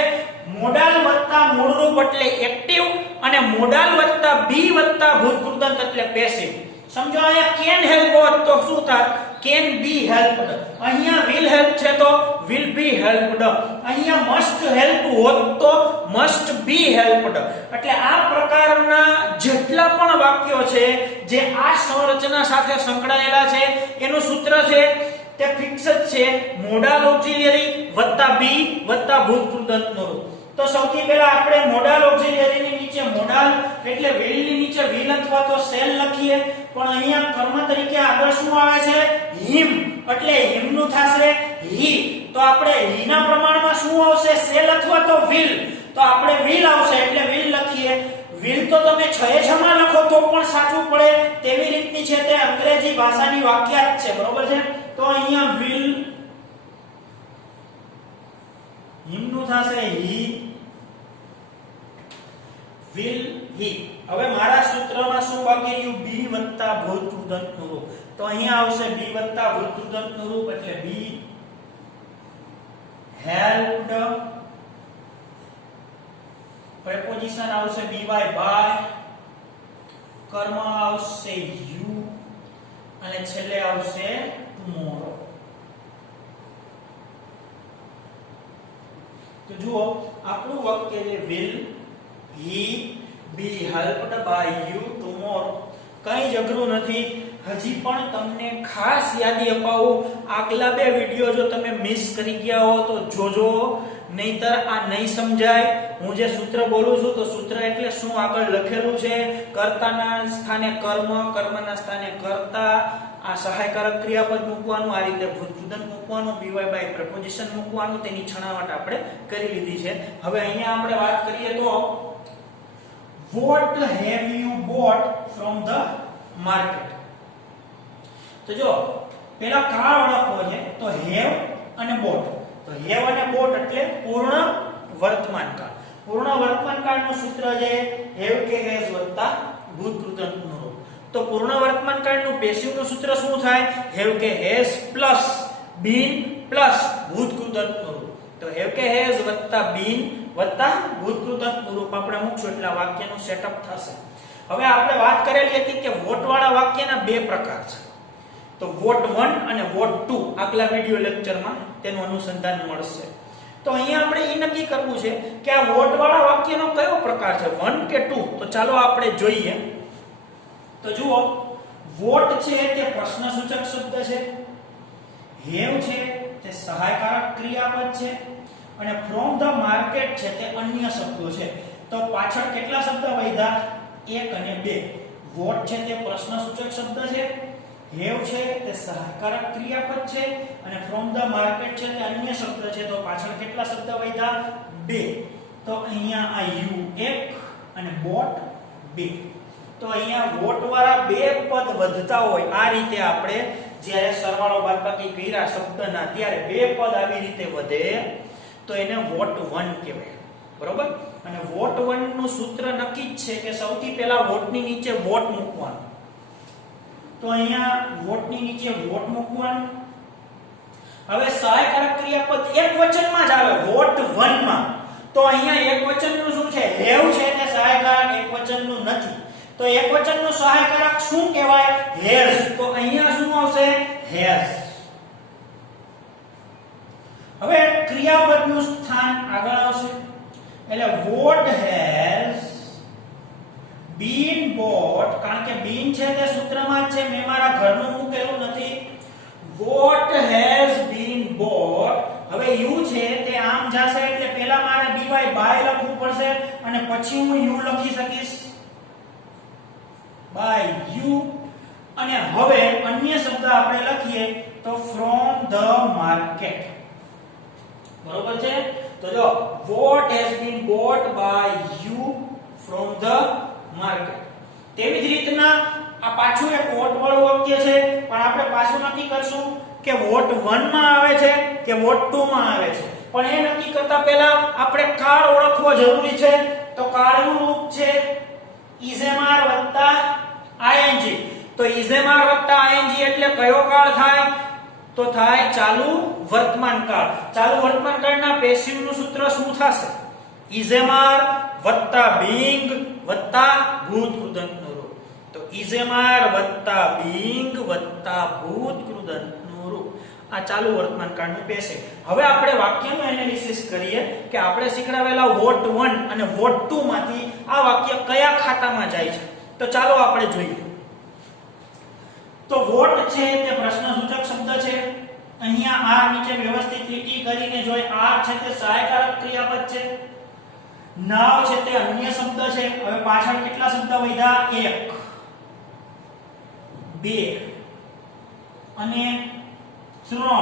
મોડાલ વત્તા મૂળરૂપ એટલે એક્ટિવ અને મોડાલ વત્તા બી વત્તા ભૂતકૃદંત એટલે પેસિવ. સમજો અહીંયા can help હોત તો શું થાત? can be helped. અહીંયા will help છે તો will be helped. અહીંયા must help હોત તો must be helped. એટલે આ પ્રકારના જેટલા પણ વાક્યો છે જે આ સંરચના સાથે સંકળાયેલા છે એનું સૂત્ર છે તે ફિક્સ જ છે. મોડાલ ઓક્સિલિયરી વત્તા બી વત્તા ભૂતકૃદંતનો રૂપ. તો સૌથી પહેલા આપણે મોડાલ ઓક્સિલિયરી ની નીચે મોડાલ એટલે will ની નીચે will અથવા તો shall લખીએ, પણ અહીંયા કર્મ તરીકે આગળ શું આવે છે? him. એટલે him નું થશે he. તો આપણે he ના પ્રમાણમાં શું આવશે? shall અથવા તો will. તો આપણે will આવશે એટલે will લખીએ. will તો તમે 6 માં લખો તો પણ સાચું પડે તેવી રીતની છે, તે અંગ્રેજી ભાષાની વાક્યાત છે, બરોબર છે? તો અહીંયા will him નું થશે he, will he. હવે મારા સૂત્રમાં શું બાકી રહ્યું? બી વત્તા ભૂતકૃદંતનું રૂપ. તો અહીંયા આવશે બી વત્તા ભૂતકૃદંતનું રૂપ એટલે બી helped. પ્રેપોઝિશન આવશે by by, કર્મ આવશે you અને છેલ્લે આવશે tomorrow. તો જુઓ આપણું વાક્ય છે will he be helped by you tomorrow. કઈ જ અઘરું નથી. હજી પણ તમને ખાસ યાદી અપાવું, આગલા બે વિડિયો જો તમે મિસ કરી ગયા હો તો જોજો, નહીતર આ નહીં સમજાય. હું જે સૂત્ર બોલું છું તો સૂત્ર એટલે શું આગળ લખેલું છે, કર્તાના સ્થાને કર્મ, કર્મના સ્થાને કર્તા, આ સહાયકારક ક્રિયાપદ મૂકવાનું, આ રીતે ભૂતકૃદંત મૂકવાનું, બીવાય બાય પ્રેપોઝિશન મૂકવાનું, તેની છણાવટ આપણે કરી લીધી છે. હવે અહીંયા આપણે વાત કરીએ તો what have you bought from the market. તો જો પેલા કાળ ઓળખવો છે તો have અને bought. તો have અને bought એટલે પૂર્ણ વર્તમાન કાળ. પૂર્ણ વર્તમાન કાળનું સૂત્ર છે have કે has વત્તા ભૂતકૃદંતનું રૂપ. તો પૂર્ણ વર્તમાન કાળનું પેસિવનું સૂત્ર શું થાય? have કે has પ્લસ been પ્લસ ભૂતકૃદંતનું રૂપ. તો હેવ કે હેઝ વત્તા બીન વત્તા ભૂતકૃદંતનું રૂપ આપણે મૂકશું એટલે વાક્યનું સેટઅપ થશે. હવે આપણે વાત કરેલી હતી કે વોટ વાળા વાક્યના બે પ્રકાર છે. તો વોટ 1 અને વોટ 2 આગલા વિડિયો લેક્ચરમાં તેનું અનુસંધાન મળશે. તો અહીંયા આપણે એ નક્કી કરવું છે કે આ વોટ વાળા વાક્યનો કયો પ્રકાર છે, 1 કે 2. તો ચાલો આપણે જોઈએ. તો જુઓ, વોટ છે તે પ્રશ્નસૂચક શબ્દ છે, હેવ છે તે સહાયકારક ક્રિયાપદ છે અને ફ્રોમ ધ માર્કેટ છે તે અન્ય શબ્દો છે. તો પાછળ કેટલા શબ્દ વધ્યા? 1 અને 2. વોટ છે તે પ્રશ્નસૂચક શબ્દ છે, હેવ છે તે સહાયકારક ક્રિયાપદ છે અને ફ્રોમ ધ માર્કેટ છે તે અન્ય શબ્દ છે. તો પાછળ કેટલા શબ્દ વધ્યા? 2. તો અહીંયા આ યુ 1 અને બોટ 2. તો અહીંયા વોટ વાળા બે પદ વધતા હોય આ રીતે આપણે જ્યારે સરવાળો બાદબાકી કર્યા શબ્દના ત્યારે બે પદ આવી રીતે વધે તો એને વોટ 1 કહેવાય. બરોબર? અને વોટ 1 નું સૂત્ર નક્કી જ છે કે સૌથી પહેલા વોટની નીચે વોટ મૂકવાનો. તો અહીંયા વોટની નીચે વોટ મૂકવાનું. હવે સહાયકારક ક્રિયાપદ એક વચનમાં જ આવે વોટ 1 માં. તો અહીંયા એક વચનનું શું છે? હેવ છે ને સહાયકારક એક વચનનું નથી. તો એક વચનનું સહાયકારક શું કહેવાય? હેઝ. તો અહીંયા શું આવશે? હેઝ. હવે ક્રિયાપદનું સ્થાન આગળ આવશે એટલે વોટ હેઝ બીન બોટ. કારણ કે બીન છે તે સૂત્રમાં જ છે, મેં મારા ઘરનું મૂકેલું નથી. What has been boat. હવે યુ છે તે આમ જશે એટલે પહેલા મારે બીવાય બાય લખવું પડશે અને પછી હું યુ લખી શકીશ બાય યુ. અને હવે અન્ય શબ્દ આપણે લખીએ તો ફ્રોમ ધ માર્કેટ. બરોબર છે? તો જો what has been bought by you from the market. તેવી જ રીતના આ પાછું એક વોટ વાળું વાક્ય છે પણ આપણે પાછું નક્કી કરશું કે વોટ 1 માં આવે છે કે વોટ 2 માં આવે છે. પણ એ નક્કી કરતા પહેલા આપણે કાળ ઓળખવો જરૂરી છે. તો કાળનું રૂપ છે ઇઝેમાર ing. તો ઇઝેમાર ing એટલે કયો કાળ થાય? તો થાય ચાલુ વર્તમાન કાળ. ચાલુ વર્તમાન કાળના પેસિવ નું સૂત્ર શું થશે? ઇઝેમાર બીંગ ભૂતકૃદંતનું રૂપ. તો ઇઝેમાર બીંગ ભૂતકૃદંતનું રૂપ. આ ચાલુ વર્તમાન કાળનું પેસિવ. હવે આપણે વાક્યનું એનાલિસિસ કરીએ કે આપણે શીખડાવેલા વોટ 1 અને વોટ 2 માંથી આ વાક્ય કયા ખાતામાં જાય છે. તો ચાલો આપણે જોઈએ. તો વોટ છે તે પ્રશ્નસૂચક શબ્દ છે. અહીંયા આ નીચે વ્યવસ્થિત લીટી કરીને જોઈ. આ છે તે સહાયકારક ક્રિયાપદ છે. નાવ છે તે અન્ય શબ્દ છે. હવે પાછળ કેટલા શબ્દ વધ્યા? 1 2 અને 3.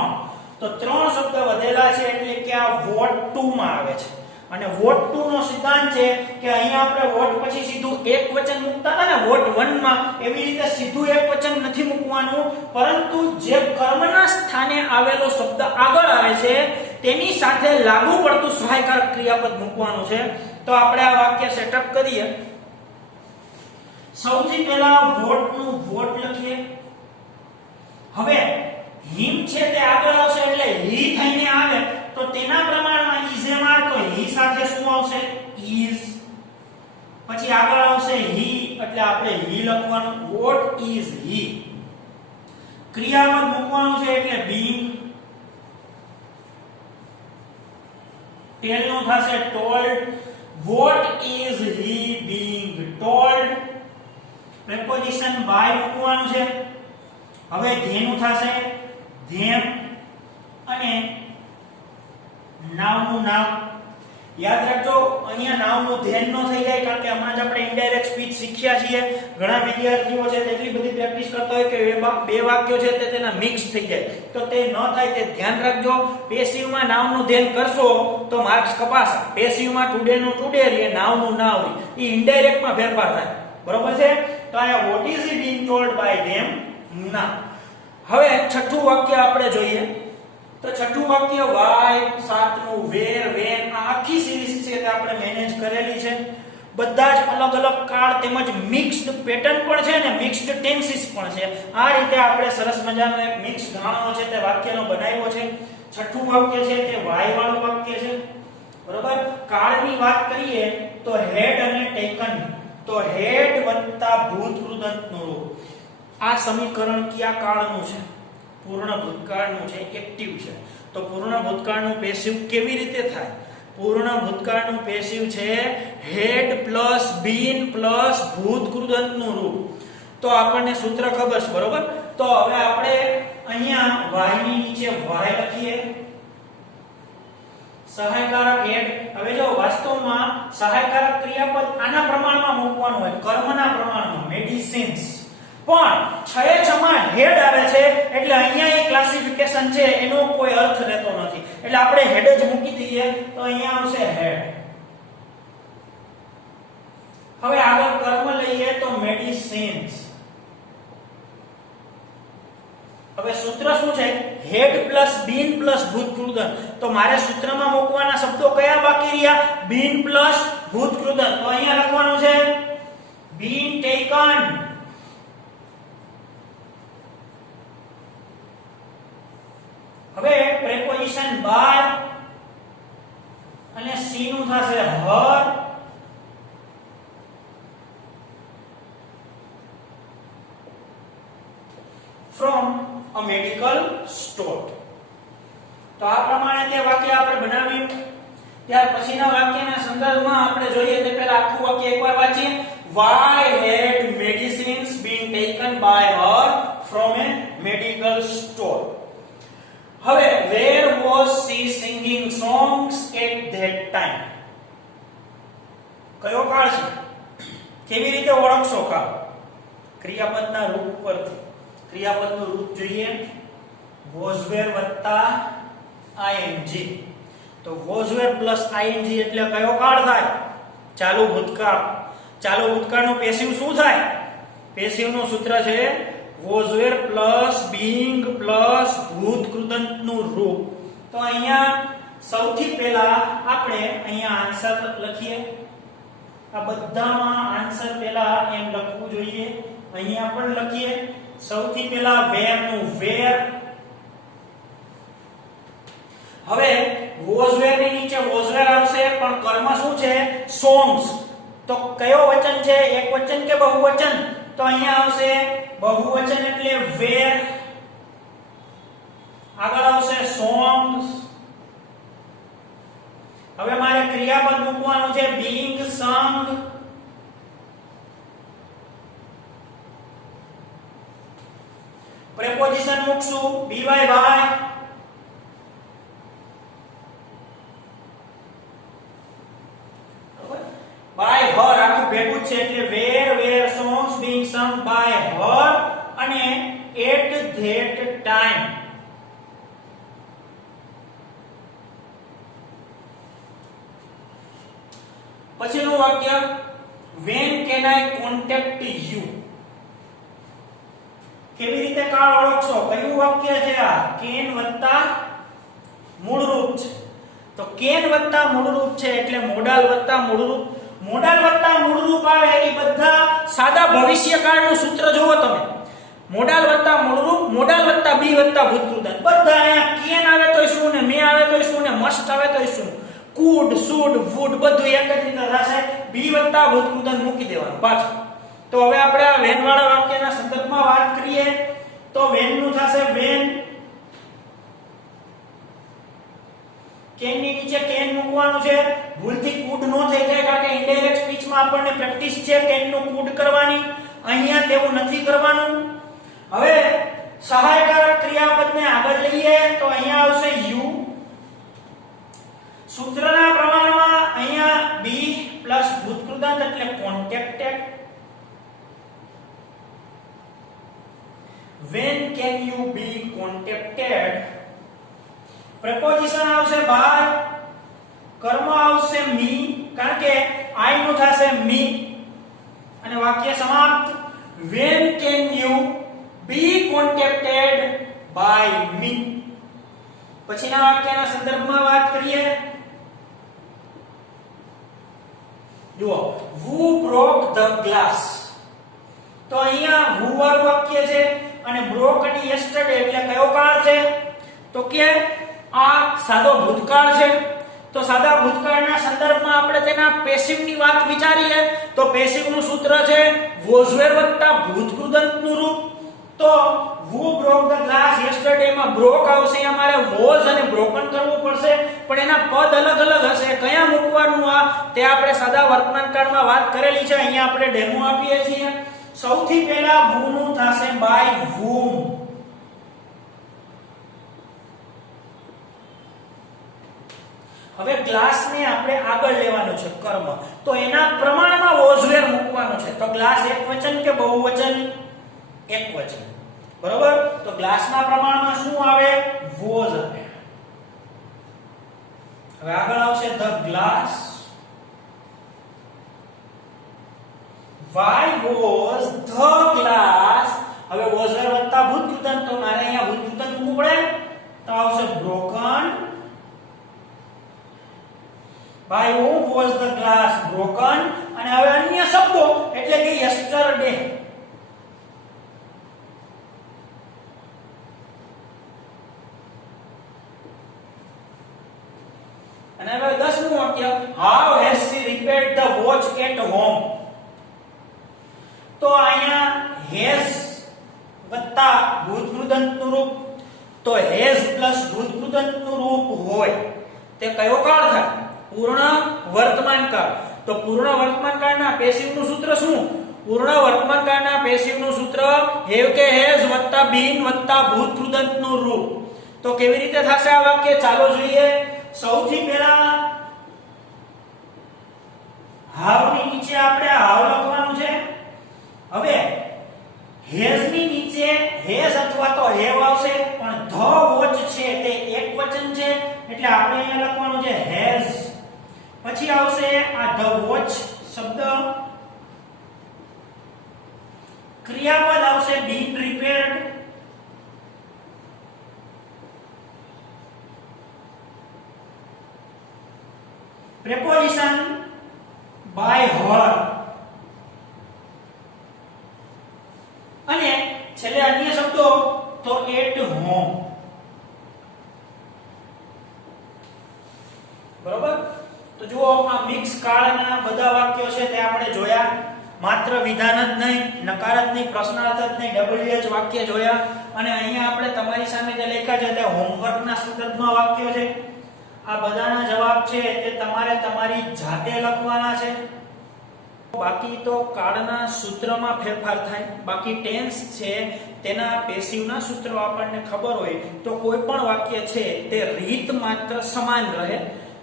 તો 3 શબ્દ વધેલા છે એટલે કે આ વોટ 2 માં આવે છે. અને વોટ 2 નો સિદ્ધાંત છે કે અહીંયા આપણે વોટ પછી સીધું એક વચન મૂકતા હતા ને વોટ 1 માં, એવી રીતે સીધું એક વચન નથી મૂકવાનું, પરંતુ જે કર્મના સ્થાને આવેલો શબ્દ આગળ આવે છે તેની સાથે લાગુ પડતું સહાયકારક ક્રિયાપદ મૂકવાનું છે. તો આપણે આ વાક્ય સેટઅપ કરીએ. સૌથી પહેલા વોટ નું વોટ લખીએ. હવે હિમ છે તે આગળ આવશે એટલે હી થઈને આવે તો તેના પ્રમાણમાં ઇઝેમાર. તો હી સાથે શું આવશે? ઇઝ. પછી આગળ આવશે હી એટલે આપણે હી લખવાનું. What is he. ક્રિયાપદ મૂકવાનું છે એટલે બીંગ. ટેલ નું થશે told. What is he being told. Preposition by મૂકવાનું છે. હવે ધેનું થશે ધેમ અને નામનું નામ. યાદ રાખજો અહીંયા નામનું ધ્યાન ન થઈ જાય કારણ કે હમણાં જ આપણે ઇનડાયરેક્ટ સ્પીચ શીખ્યા છીએ. ઘણા વિદ્યાર્થીઓ છે તેટલી બધી પ્રેક્ટિસ કરતા હોય કે બે વાક્યો છે તે તેના મિક્સ થઈ જાય. તો તે ન થાય તે ધ્યાન રાખજો. પેસિવમાં નામનું ધ્યાન કરશો તો માર્ક્સ કપાશે. પેસિવમાં ટુડે નું ટુડે રહે, નાવનું નાવ રહે. એ ઇનડાયરેક્ટમાં ફેરફાર થાય. બરોબર છે? તો અહીંયા what is he being told by them ના. હવે છઠ્ઠું વાક્ય આપણે જોઈએ. તો છઠ્ઠું વાક્ય વાય, સાતમું વેર, વેન. આ આખી સિરીઝ છે તે આપણે મેનેજ કરેલી છે. બધા જ અલગ અલગ કાળ તેમજ મિક્સ્ડ પેટર્ન પણ છે ને મિક્સ્ડ ટેન્સીસ પણ છે. આ રીતે આપણે સરસ મજાનો એક મિક્સ ગાણો છે તે વાક્યનો બનાવ્યો છે. છઠ્ઠું વાક્ય છે તે વાય વાળું વાક્ય છે, બરોબર. કાળની વાત કરીએ તો હેડ અને ટેકન, તો હેડ વત્તા ભૂતકૃદંતનું રૂપ. આ સમીકરણ કયા કાળનું છે? પૂર્ણ ભૂતકાળનું છે, એક્ટિવ છે. તો પૂર્ણ ભૂતકાળનું પેસિવ કેવી રીતે થાય? પૂર્ણ ભૂતકાળનું પેસિવ છે હેડ પ્લસ બીન પ્લસ ભૂતકૃદંતનું રૂપ. તો આપણને સૂત્ર ખબર છે, બરોબર. તો હવે આપણે અહીંયા y ની નીચે y લખીએ, સહાયકારક હેડ. હવે જો વાસ્તવમાં સહાયકારક ક્રિયાપદ આના પ્રમાણમાં મૂકવાનું હોય, કર્મના પ્રમાણમાં, મેડિસિન્સ. પણ છએ છમાં હેડ આવે છે એટલે અહીંયા એ ક્લાસિફિકેશન છે એનો કોઈ અર્થ રહેતો નથી, એટલે આપણે હેડ જ મૂકી દઈએ. તો અહીંયા આવશે હેડ. હવે આગળ કર્મ લઈએ તો મેડિસિન્સ. હવે સૂત્ર શું છે? હેડ પ્લસ બીન પ્લસ ભૂતકૃદંત. તો મારે સૂત્રમાં મૂકવાના શબ્દો કયા બાકી રહ્યા? બીન પ્લસ ભૂતકૃદંત. તો અહીંયા લખવાનું છે બીન ટેકન. હવે પ્રેપોઝિશન બાય અને સી નું થશે her. From a medical store. તો આ પ્રમાણે તે વાક્ય આપણે બનાવ્યું. ત્યાર પછીના વાક્યના સંદર્ભમાં આપણે જોઈએ તે પહેલા આખું વાક્ય એકવાર વાંચીએ. Why had medicines been taken by her from a medical store? હવે where was she singing songs at that time? કયો કાળ છે? કેવી રીતે ઓળખશો કાળ? ક્રિયાપદના રૂપ પરથી. ક્રિયાપદનું રૂપ જોઈએ was were વત્તા ing. તો was were પ્લસ ing એટલે કયો કાળ થાય? ચાલુ ભૂતકાળ. ચાલુ ભૂતકાળનું પેસિવ શું થાય? પેસિવનું સૂત્ર છે was were plus being plus ભૂતકૃદંતનું રૂપ. તો અહીંયા સૌથી પહેલા આપણે અહીંયા આન્સર લખીએ. આ બધામાં આન્સર પહેલા એમ લખવું જોઈએ. અહીંયા પણ લખીએ. સૌથી પહેલા where નું where. હવે was were ની નીચે was were આવશે, પણ કર્મ શું છે? songs. તો કયો વચન છે? એક વચન કે બહુવચન? તો અહીંયા આવશે બહુવચન એટલે were. આગળ આવશે songs. હવે મારે ક્રિયાપદ મૂકવાનું છે being sung. પ્રેપોઝિશન મૂકશું by by. by her આખું ભેગું છે એટલે where songs being sung by her અને at that time. પછીનું વાક્ય when can I contact you? કેવી રીતે કાળ ઓળખશો? કયું વાક્ય છે આ? can વત્તા મૂળરૂપ છે. તો can વત્તા મૂળરૂપ છે એટલે મોડાલ વત્તા મૂળરૂપ. મોડાલ વત્તા મૂળરૂપ આવે એ બધા સાદા ભવિષ્યકાળનું સૂત્ર જોવો તમે. મોડાલ વત્તા મૂળરૂપ, મોડાલ વત્તા બી વત્તા ભૂતકૃદંત. બધા અહીંયા can આવે તોય શું ને મે આવે તોય શું ને મસ્ટ આવે તોય શું. could should would બધું એક જ રીતે થશે. બી વત્તા ભૂતકૃદંત મૂકી દેવાનું પાછું. તો હવે આપણે આ વેન વાળા વાક્યના સંદર્ભમાં વાત કરીએ તો વેન નું થશે વેન. કેન ની નીચે કેન મૂકવાનું છે. ભૂલથી કુડ નો થઈ જાય કારણ કે ઇનડાયરેક્ટ સ્પીચમાં આપણને પ્રેક્ટિસ છે કેન નું કુડ કરવાની. અહીંયા તેવું નથી કરવાનું. હવે સહાયકારક ક્રિયાપદને આગળ લઈએ તો અહીંયા આવશે યુ. સૂત્રના પ્રમાણમાં અહીંયા બી પ્લસ ભૂતકૃદંત એટલે કોન્ટેક્ટેડ. when can you be contacted? preposition આવશે by. કર્મ આવશે me કારણ કે I નું થશે me અને વાક્ય સમાપ્ત. when can you be contacted by me? પછીના વાક્યના સંદર્ભમાં વાત કરીએ. જુઓ who broke the glass. તો અહીંયા who વાળું વાક્ય છે અને broke અને yesterday એટલે કયો કાળ છે? તો કે આ સાદો ભૂતકાળ છે. તો સાદા ભૂતકાળના સંદર્ભમાં આપણે તેના પેસિવની વાત વિચારીએ તો પેસિવનું સૂત્ર છે was were વત્તા ભૂતકૃદંતનું રૂપ. તો who broke the glass yesterday માં broke આવશે, અમારે was અને broken કરવું પડશે, પણ એના પદ અલગ અલગ હશે. કયા મૂકવાનું આ તે આપણે સાદા વર્તમાન કાળમાં વાત કરેલી છે. અહીંયા આપણે ડેમો આપીએ છીએ. સૌથી પહેલા who નું થશે by whom. હવે ગ્લાસ ને આપણે આગળ લેવાનું છે કર્મ, તો એના પ્રમાણમાં was were મૂકવાનું છે. તો ગ્લાસ એકવચન કે બહુવચન? એકવચન. બરોબર. તો ગ્લાસના પ્રમાણમાં શું આવે? was આવે. હવે આગળ આવશે the glass. why was the glass? હવે was were વત્તા ભૂતકૃદંત, તો મારે અહીંયા ભૂતકૃદંત મૂકવું પડે, તો આવશે broken. by whom was the glass broken? અને હવે અન્ય શબ્દો એટલે કે yesterday. અને હવે 10મું વાક્ય how has she repaired the watch at home? તો અહીંયા has વત્તા ભૂતકૃદંતનું રૂપ, તો has પ્લસ ભૂતકૃદંતનું રૂપ હોય તે કયો કાળ થાય? પૂર્ણ વર્તમાન કાળ. તો પૂર્ણ વર્તમાન કાળના પેસિવનું સૂત્ર શું? પૂર્ણ વર્તમાન કાળના પેસિવનું સૂત્ર have કે has વત્તા been વત્તા ભૂતકૃદંતનું રૂપ. તો કેવી રીતે થશે આ વાક્ય? ચાલો જોઈએ. સૌથી પહેલા have ની નીચે આપણે have લખવાનું છે. હવે has ની નીચે has અથવા તો have આવશે, પણ the watch છે તે એકવચન છે એટલે આપણે અહીંયા લખવાનું છે has. પછી આવશે આ the watch શબ્દ, ક્રિયાપદ આવશે been repaired, preposition by her, અને છેલ્લે અન્ય શબ્દો તો at home. બરોબર. તો જુઓ આ મિક્સ કાળના બધા વાક્યો છે તે આપણે જોયા. માત્ર વિધાન જ નહીં, નકારાત્મક પ્રશ્નાર્થ જ નહીં, WH વાક્ય જોયા. અને અહીંયા આપણે તમારી સામે જે લખ્યા છે તે હોમવર્કના સંદર્ભમાં વાક્યો છે. આ બધાના જવાબ છે તે તમારે તમારી જાતે લખવાના છે. બાકી તો કાળના સૂત્રમાં ફેરફાર થાય, બાકી ટેન્સ છે તેના પેસિવના સૂત્રો આપણને ખબર હોય તો કોઈ પણ વાક્ય છે તે રીત માત્ર સમાન રહે,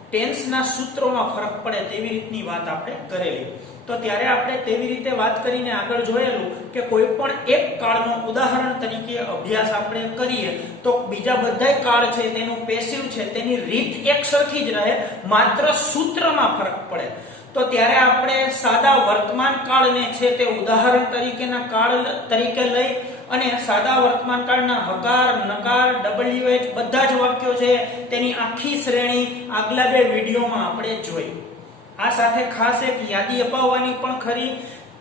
ટેન્સના સૂત્રોમાં ફરક પડે તેવી રીતની વાત આપણે કરેલી. તો ત્યારે આપણે તેવી રીતે વાત કરીને આગળ જોયેલું કે કોઈ પણ એક કાળનો ઉદાહરણ તરીકે અભ્યાસ આપણે કરીએ તો બીજા બધાય કાળ છે તેનું પેસિવ છે તેની રીત એક સરખી જ રહે, માત્ર સૂત્રમાં ફરક પડે. તો ત્યારે આપણે સાદા વર્તમાન કાળને છે તે ઉદાહરણ તરીકેના કાળ તરીકે લઈ અને સાદા વર્તમાન કાળના હકાર, નકાર, WH બધા જ વાક્યો છે તેની આખી શ્રેણી આગલા બે વિડીયોમાં આપણે જોઈ. આ સાથે ખાસ એક યાદી અપાવવાની પણ ખરી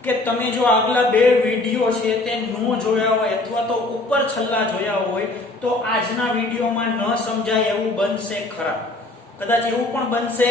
કે તમે જો આગલા બે વિડીયો છે તે ન જોયા હોય અથવા તો ઉપર છલ્લા જોયા હોય તો આજના વિડીયોમાં ન સમજાય એવું બનશે ખરા. કદાચ એવું પણ બનશે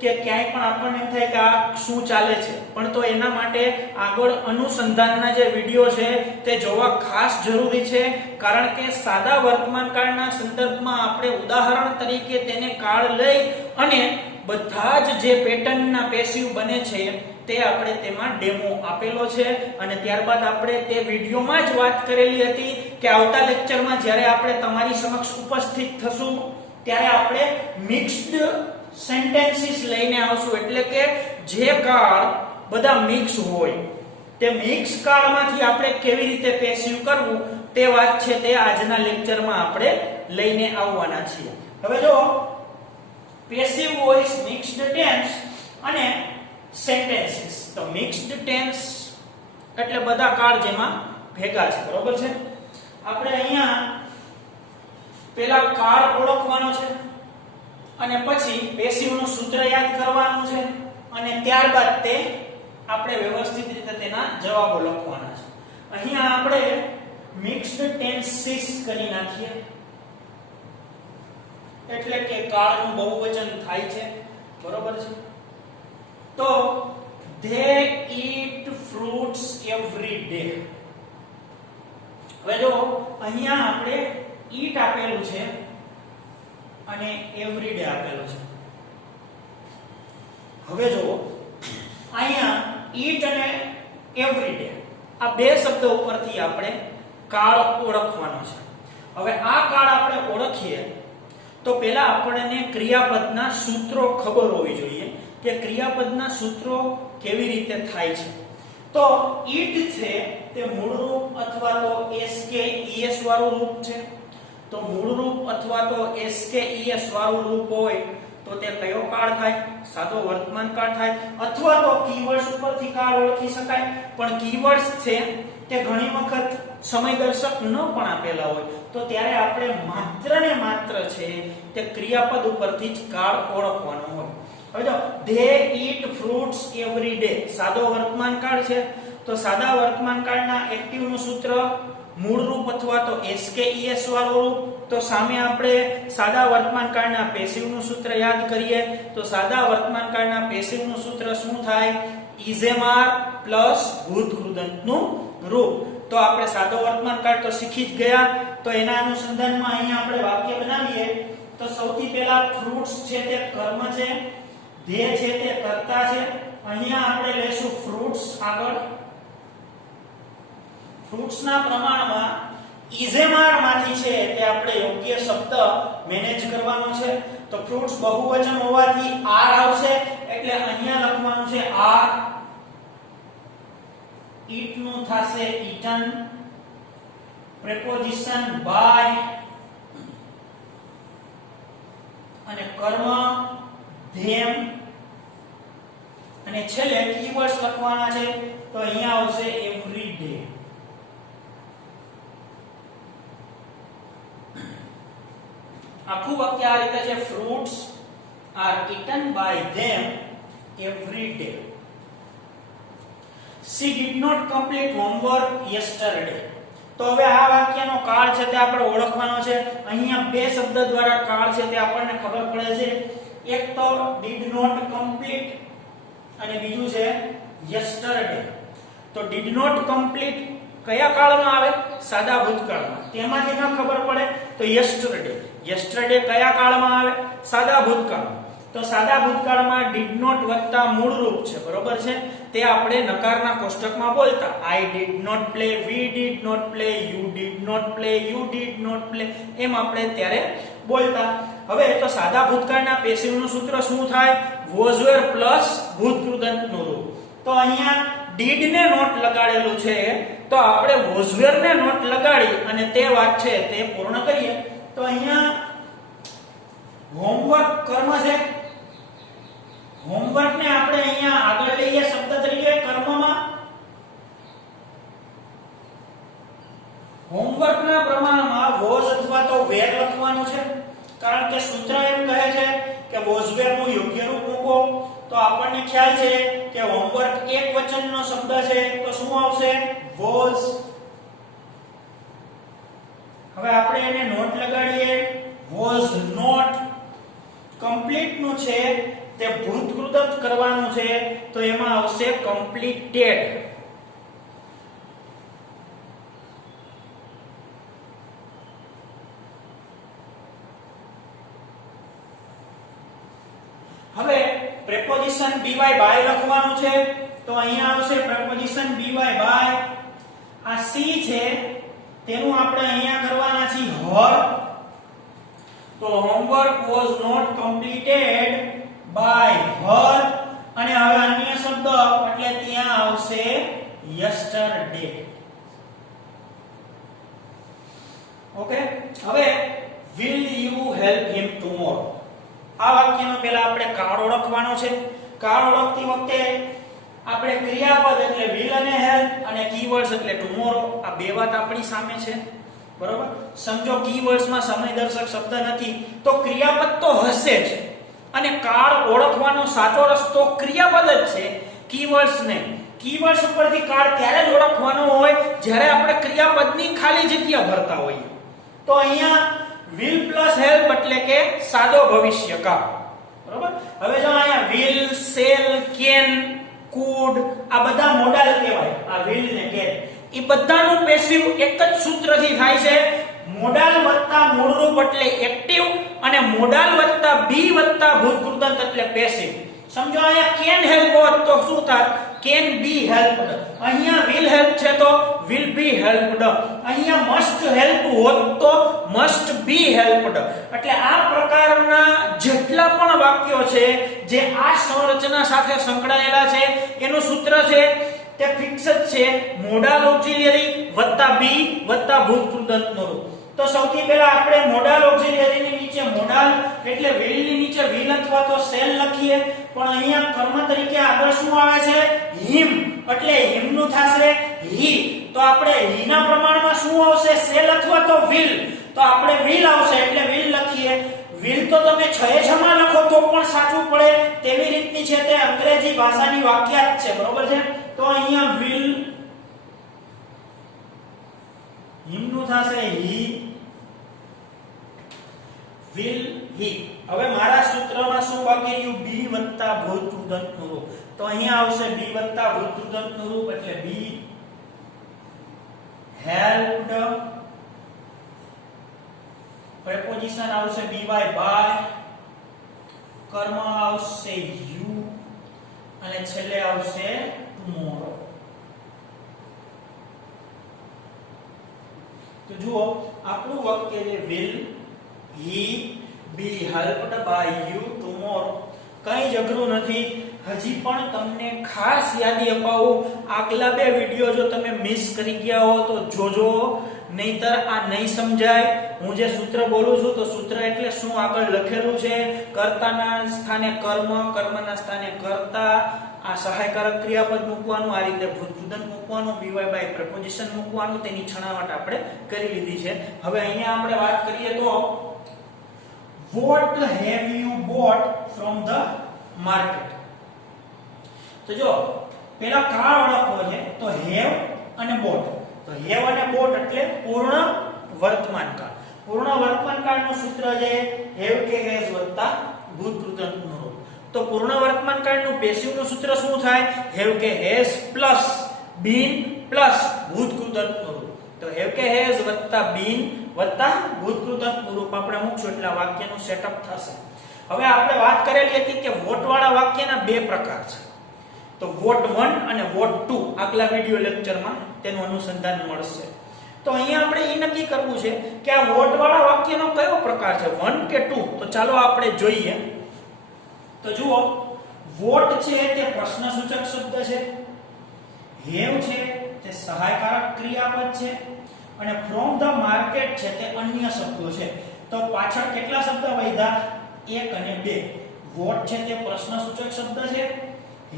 કે ક્યાંય પણ આપણને એમ થાય કે આ શું ચાલે છે, પણ તો એના માટે આગળ અનુસંધાનના જે વિડીયો છે તે જોવા ખાસ જરૂરી છે. કારણ કે સાદા વર્તમાન કાળના સંદર્ભમાં આપણે ઉદાહરણ તરીકે તેને કાળ લઈ અને બધા જ જે પેટર્નના પેસિવ બને છે તે આપણે તેમાં ડેમો આપેલો છે. અને ત્યારબાદ આપણે તે વિડીયોમાં જ વાત કરેલી હતી કે આવતા લેક્ચરમાં જ્યારે આપણે તમારી સમક્ષ ઉપસ્થિત થશું ત્યારે આપણે મિક્સ્ડ સેન્ટેન્સીસ લઈને આવશું, એટલે કે જે કાળ બધા મિક્સ હોય તે મિક્સ કાળમાંથી આપણે કેવી રીતે પેસિવ કરવું તે વાત છે તે આજના લેક્ચરમાં આપણે લઈને આવવાના છીએ. હવે જો પેસિવ વોઇસ, મિક્સ્ડ ટેન્સ અને સેન્ટેન્સીસ. તો મિક્સ્ડ ટેન્સ એટલે બધા કાળ જેમાં ભેગા છે, બરોબર છે. આપણે અહીંયા પહેલા કાળ ઓળખવાનો છે અને પછી પેસિવનું સૂત્ર યાદ કરવાનું છે અને ત્યારબાદ તે આપણે વ્યવસ્થિત રીતે તેના જવાબો લખવાના છે. અહીંયા આપણે મિક્સ્ડ ટેન્સીસ કરી નાખીએ. એટલે કે કાળનું બહુવચન થાય છે, બરોબર છે. તો they eat fruits every day. હવે જો અહીંયા આપણે eat આપેલું છે અને every day આપેલું છે. હવે જો અહીંયા eat અને every day આ બે શબ્દ ઉપરથી આપણે કાળ ઓળખવાનો છે. હવે આ કાળ આપણે ઓળખીએ તો પહેલા આપણને ક્રિયાપદના સૂત્રો ખબર હોવી જોઈએ કે ક્રિયાપદના સૂત્રો કેવી રીતે થાય છે. તો eat છે તે મૂળ રૂપ અથવા તો s કે es વાળું રૂપ છે. તો મૂળ રૂપ અથવા તો s કે es વાળું રૂપ હોય તો તે કયો કાળ થાય? સાદો વર્તમાન કાળ થાય. અથવા તો કીવર્ડ્સ ઉપરથી કાળ ઓળખી શકાય, પણ કીવર્ડ્સ છે તે ઘણી વખત સમયદર્શક ન પણ આપેલા હોય તો ત્યારે આપણે માત્ર ને માત્ર છે તે ક્રિયાપદ ઉપરથી જ કાળ ઓળખવાનો હોય. હવે જો they eat fruits every day સાદો વર્તમાન કાળ છે. તો સાદા વર્તમાન કાળના એક્ટિવ નું સૂત્ર મૂળ રૂપ અથવા તો s કે es વાળું રૂપ. તો સામે આપણે સાદા વર્તમાન કાળના પેસિવ નું સૂત્ર યાદ કરીએ તો સાદા વર્તમાન કાળના પેસિવ નું સૂત્ર શું થાય? ઇઝેમાર પ્લસ ભૂત કૃદંતનું રૂપ. તો આપણે સાદો વર્તમાન કાળ તો શીખી જ ગયા. તો એના અનુસંધાનમાં અહીંયા આપણે વાક્ય બનાવીએ તો સૌથી પહેલા ફ્રૂટ્સ છે તે કર્મ છે, ધ્યેય છે તે કર્તા છે. અહીંયા આપણે લેશું ફ્રૂટ્સ આગળ. ફ્રૂટ્સ ના પ્રમાણમાં ઇઝેમાર માંથી છે તે આપણે યોગ્ય શબ્દ મેનેજ કરવાનો છે. તો ફ્રૂટ્સ બહુવચન હોવાથી આર આવશે એટલે અહીંયા લખવાનું છે આર. eat નું થશે eaten. preposition by અને કર્મ them અને છેલ્લે કીવર્ડ્સ લખવાના છે તો અહીંયા આવશે every day. આખું વાક્ય આ રીતે છે fruits are eaten by them every day. She did not complete homework yesterday. તો હવે આ વાક્યનો કાળ છે તે આપણે ઓળખવાનો છે. અહીંયા બે શબ્દ દ્વારા કાળ છે તે આપણને ખબર પડે છે. એક તો did not complete અને બીજું છે yesterday. તો did not complete કયા કાળમાં આવે? સાદા ભૂતકાળમાં. તેમાંથી ન ખબર પડે તો yesterday. yesterday કયા કાળમાં આવે? સાદા ભૂતકાળમાં. તો સાદા ભૂતકાળમાં did not વત્તા મૂળ રૂપ છે, બરોબર છે. તે આપણે નકારના કોષ્ટકમાં બોલતા I did not play, we did not play, you did not play, you did not play એમ આપણે ત્યારે બોલતા. હવે તો સાદા ભૂતકાળના પેસિવ નું સૂત્ર શું થાય? was were પ્લસ ભૂત કૃદંતનું રૂપ. તો અહીંયા did ને નોટ લગાડેલું છે તો આપણે was were ને નોટ લગાડી અને તે વાત છે તે પૂર્ણ કરીએ. તો અહીંયા હોમવર્ક કર્મ છે. હોમવર્ક ને આપણે અહીંયા આગળ લઈએ શબ્દ તરીકે કર્મમાં. હોમવર્ક ના પ્રમાણમાં was અથવા તો were લખવાનું છે કારણ કે સૂત્ર એમ કહે છે કે was were નું યોગ્ય રૂપ મૂકો. તો આપણને ખ્યાલ છે કે હોમવર્ક એક વચનનો શબ્દ છે તો શું આવશે? was. હવે આપણે એને નોટ લગાડીએ. was not. complete નું છે તે ભૂત કૃદંત કરવાનું છે તો એમાં આવશે completed. હવે preposition by by લખવાનું છે તો અહીંયા આવશે preposition by by. આ સી છે તેનું આપણે અહીંયા કરવાના છે her. તો homework was not completed by her અને હવે અન્ય શબ્દ એટલે ત્યાં આવશે yesterday. ઓકે. હવે will you help him tomorrow? આ વાક્યનો પહેલા આપણે કાળ ઓળખવાનો છે. કાળ ઓળખતી વખતે આપણે ક્રિયાપદ એટલે will અને help અને કીવર્ડ્સ એટલે tomorrow આ બે વાત આપણી સામે છે, બરોબર. સમજો કીવર્ડ્સ માં સમયદર્શક શબ્દ નથી તો ક્રિયાપદ તો હશે જ અને કાળ ઓળખવાનો સાચો રસ્તો ક્રિયાપદ જ છે, કીવર્ડ્સ નહીં. કીવર્ડ્સ ઉપરથી કાળ ત્યારે જ ઓળખવાનો હોય જ્યારે આપણે ક્રિયાપદની ખાલી જગ્યા ભરતા હોઈએ. તો અહીંયા will plus help એટલે કે સાદો ભવિષ્યકાળ. બરોબર. હવે જો અહીંયા will, shall, can, could આ બધા મોડાલ કહેવાય. આ will ને can એ બધાનું પેસિવ એક જ સૂત્રથી થાય છે. મોડાલ વત્તા મૂળરૂપ એટલે એક્ટિવ અને મોડાલ વત્તા બી વત્તા ભૂતકૃદંત એટલે પેસિવ. સમજો અહીંયા can help હોત તો શું થાત? can be helped. અહીંયા will help છે તો will be helped. અહીંયા must help હોત તો must be helped. એટલે આ પ્રકારના જેટલા પણ વાક્યો છે જે આ સંરચના સાથે સંકળાયેલા છે એનું સૂત્ર છે તે ફિક્સ જ છે. મોડાલ ઓક્સિલરી વત્તા બી વત્તા ભૂતકૃદંતનું રૂપ. તો સૌથી પહેલા આપણે મોડાલ ઓક્સિલરીની નીચે મોડાલ એટલે will ની નીચે will અથવા તો shall લખીએ. પણ અહીંયા કર્મ તરીકે આગળ શું આવે છે? him. એટલે him નું થશે he. તો આપણે he ના પ્રમાણમાં શું આવશે? shall અથવા તો will. તો આપણે will આવશે એટલે will લખીએ. will તો તમે 6 માં લખો તો પણ સાચું પડે તેવી રીતની છે તે અંગ્રેજી ભાષાની વાક્યાત છે. બરોબર છે. તો અહીંયા will him નું થશે he, will he. હવે મારા સૂત્રમાં શું બાકી રહ્યું? b વત્તા ભૂતકૃદંતનું રૂપ. તો અહીંયા આવશે b વત્તા ભૂતકૃદંતનું રૂપ એટલે be helped. preposition આવશે by by, કર્મ આવશે you અને છેલ્લે આવશે tomorrow. તો જુઓ આપણું વાક્ય જે will he be helped by you tomorrow કઈ જ અઘરું નથી. હજી પણ તમને ખાસ યાદી અપાવું, આગલા 2 વિડિયો જો તમે મિસ કરી ગયા હો તો જોજો, નહીતર આ નહીં સમજાય. હું જે સૂત્ર બોલું છું તો સૂત્ર એટલે શું આગળ લખેલું છે, કર્તાના સ્થાને કર્મ, કર્મના સ્થાને કર્તા, આ સહાયકારક ક્રિયાપદ મૂકવાનું, આ રીતે ભૂતકૃદંત મૂકવાનું, by by preposition મૂકવાનું, તેની છણાવટ આપણે કરી લીધી છે. હવે અહીંયા આપણે વાત કરીએ તો what have you bought from the market. તો જો પેલા કાળ ઓળખવો છે તો have અને bought. તો have અને bought એટલે પૂર્ણ વર્તમાન કાળ. પૂર્ણ વર્તમાન કાળનું સૂત્ર છે have કે has વત્તા ભૂતકૃદંતનું રૂપ. તો પૂર્ણ વર્તમાન કાળનું પેસિવનું સૂત્ર શું થાય? have કે has પ્લસ been પ્લસ ભૂતકૃદંતનું રૂપ. તો have કે has વત્તા been વત્તા ભૂતકૃદંતનું રૂપ આપણે મૂકશું એટલે આ વાક્યનું સેટઅપ થશે. હવે આપણે વાત કરેલી હતી કે વોટ વાળા વાક્યના 2 પ્રકાર છે. તો વોટ 1 અને વોટ 2 આગલા વિડિયો લેક્ચરમાં તેનું અનુસંધાન મળશે. તો અહીંયા આપણે એ નક્કી કરવું છે કે આ વોટ વાળા વાક્યનો કયો પ્રકાર છે, 1 કે 2. તો ચાલો આપણે જોઈએ. તો જુઓ વોટ છે તે પ્રશ્નસૂચક શબ્દ છે, have છે તે સહાયકારક ક્રિયાપદ છે અને from the market છે તે અન્ય શબ્દો છે. તો પાછળ કેટલા શબ્દ વધ્યા? 1 અને 2. વોટ છે તે પ્રશ્નસૂચક શબ્દ છે,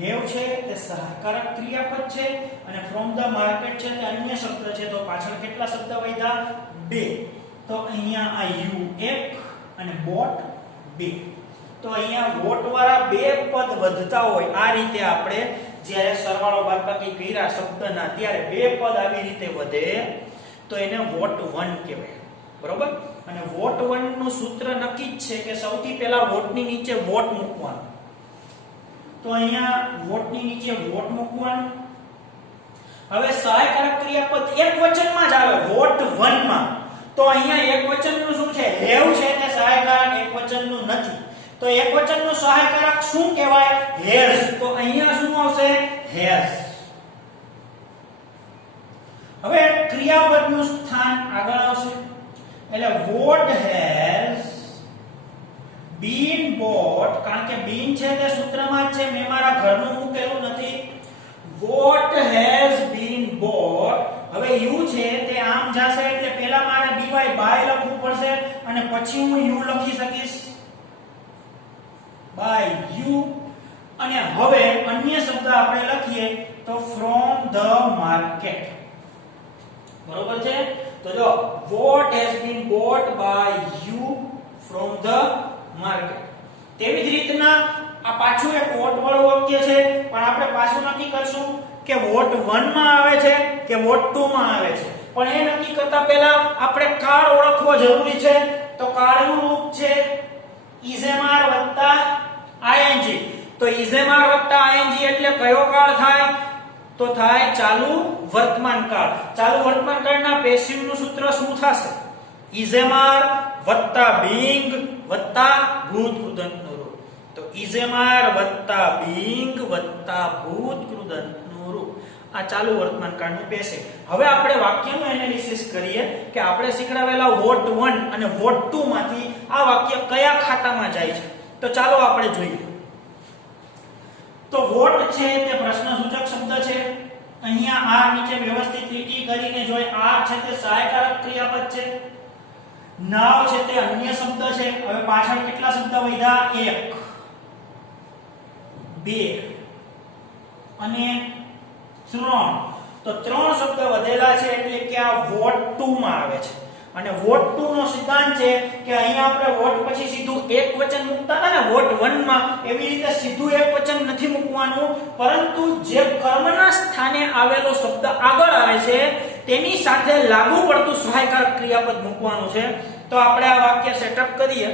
have છે તે સહાયકારક ક્રિયાપદ છે અને from the market છે તે અન્ય શબ્દ છે. તો પાછળ કેટલા શબ્દ વધ્યા? 2. તો અહીંયા આ you 1 અને bought 2. તો અહીંયા વોટ વાળા 2 પદ વધતા હોય આ રીતે આપણે જ્યારે સરવાળો બાદબાકી કર્યા શબ્દના ત્યારે 2 પદ આવી રીતે વધે તો એને વોટ 1 કહેવાય. બરોબર. અને વોટ 1 નું સૂત્ર નક્કી જ છે કે સૌથી પહેલા વોટની નીચે વોટ મૂકવાનું. તો અહીંયા વોટની નીચે વોટ મૂકવાનું. હવે સહાયકારક ક્રિયાપદ એક વચનમાં જ આવે વોટ 1 માં. તો અહીંયા એક વચનનું શું છે? have છે તે સહાયકારક એક વચનનું નથી. તો એક વચનનું સહાયકારક શું કહેવાય? has. તો અહીંયા શું આવશે? has. હવે ક્રિયાપદનું સ્થાન આગળ આવશે એટલે what has been bought, કારણ કે been છે તે સૂત્રમાં જ છે, મેં મારા ઘરનું મૂકેલું નથી. what has been bought. હવે you છે તે આમ જશે એટલે પહેલા મારે by by લખવું પડશે અને પછી હું you લખી શકીશ by you. અને હવે અન્ય શબ્દ આપણે લખીએ તો from the market. બરોબર છે. તો જો what has been bought by you from the market. તેવી જ રીતના આ પાછું એક વોટ વાળું વાક્ય છે પણ આપણે પાછું નક્કી કરશું કે વોટ 1 માં આવે છે કે વોટ 2 માં આવે છે. પણ એ નક્કી કરતા પહેલા આપણે કાળ ઓળખવો જરૂરી છે. તો કાળનું રૂપ છે ઇઝેમાર વત્તા આઈએનજી. તો ઇઝેમાર વત્તા આઈએનજી એટલે કયો કાળ થાય? તો થાય ચાલુ વર્તમાન કાળ. ચાલુ વર્તમાન કાળના પેસિવ નું સૂત્ર શું થશે? ઇઝેમાર વત્તા બીંગ વત્તા ભૂત કૃદંતનું રૂપ. તો ઇઝેમાર વત્તા બીંગ વત્તા ભૂત કૃદંતનું રૂપ આ ચાલુ વર્તમાન કાળનું પેસિવ. હવે આપણે વાક્યનું એનાલિસિસ કરીએ કે આપણે શીખડાવેલા વોટ 1 અને વોટ 2 માંથી આ વાક્ય કયા ખાતામાં જાય છે. તો ચાલો આપણે જોઈએ. તો વોટ છે તે પ્રશ્નસૂચક શબ્દ છે. અહીંયા આ નીચે વ્યવસ્થિત લીટી કરીને જોઈ. આ છે તે સહાયકારક ક્રિયાપદ છે. નાવ છે તે અન્ય શબ્દ છે. હવે પાછળ કેટલા શબ્દ વધ્યા? 1 2 અને 3. તો 3 શબ્દ વધેલા છે એટલે કે આ વોટ 2 માં આવે છે. અને વોટ 2 નો સિદ્ધાંત છે કે અહીંયા આપણે વોટ પછી સીધું એકવચન મૂકતા હતા ને વોટ 1 માં, એવી રીતે સીધું એકવચન નથી મૂકવાનું, પરંતુ જે કર્મના સ્થાને આવેલો શબ્દ આગળ આવે છે તેની સાથે લાગુ પડતું સહાયકારક ક્રિયાપદ મૂકવાનું છે. તો આપણે આ વાક્ય સેટઅપ કરીએ.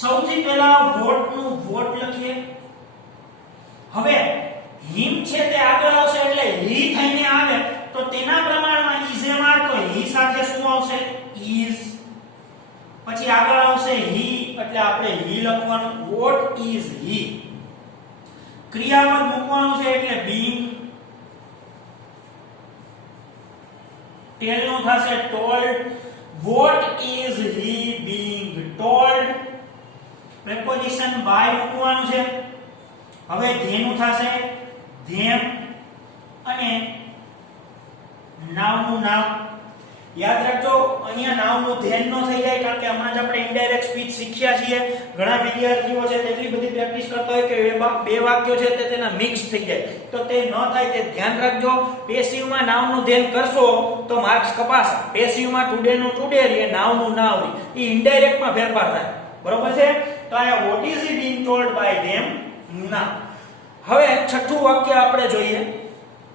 સૌથી પહેલા વોટ નું વોટ લખીએ. હવે હિમ છે તે આગળ આવશે એટલે હી થઈને આવે તો તેના પ્રમાણમાં ઇઝેમાર, તો હી સાથે શું આવશે? ઇઝ. પછી આગળ આવશે હી એટલે આપણે હી લખવાનું. What is he. ક્રિયાપદ મૂકવાનું છે એટલે બીંગ. ટેલ નું થશે told. What is he being told. Preposition by મૂકવાનું છે. હવે ધેનું થશે ધેમ અને નામનું નામ. યાદ રાખજો અહીંયા નામનું ધ્યાન ન થઈ જાય, કારણ કે હમણાં જ આપણે ઇનડાયરેક્ટ સ્પીચ શીખ્યા છીએ. ઘણા વિદ્યાર્થીઓ છે તેટલી બધી પ્રેક્ટિસ કરતા હોય કે બે વાક્યો છે તે તેના મિક્સ થઈ જાય. તો તે ન થાય તે ધ્યાન રાખજો. પેસિવમાં નામનું ધ્યાન કરશો તો માર્ક્સ કપાશે. પેસિવમાં ટુડે નું ટુડે રહે, નાવનું નાવ રહે. એ ઇનડાયરેક્ટમાં ફેરફાર થાય. બરોબર છે? તો અહીંયા what is he being told by them ના. હવે છઠ્ઠું વાક્ય આપણે જોઈએ.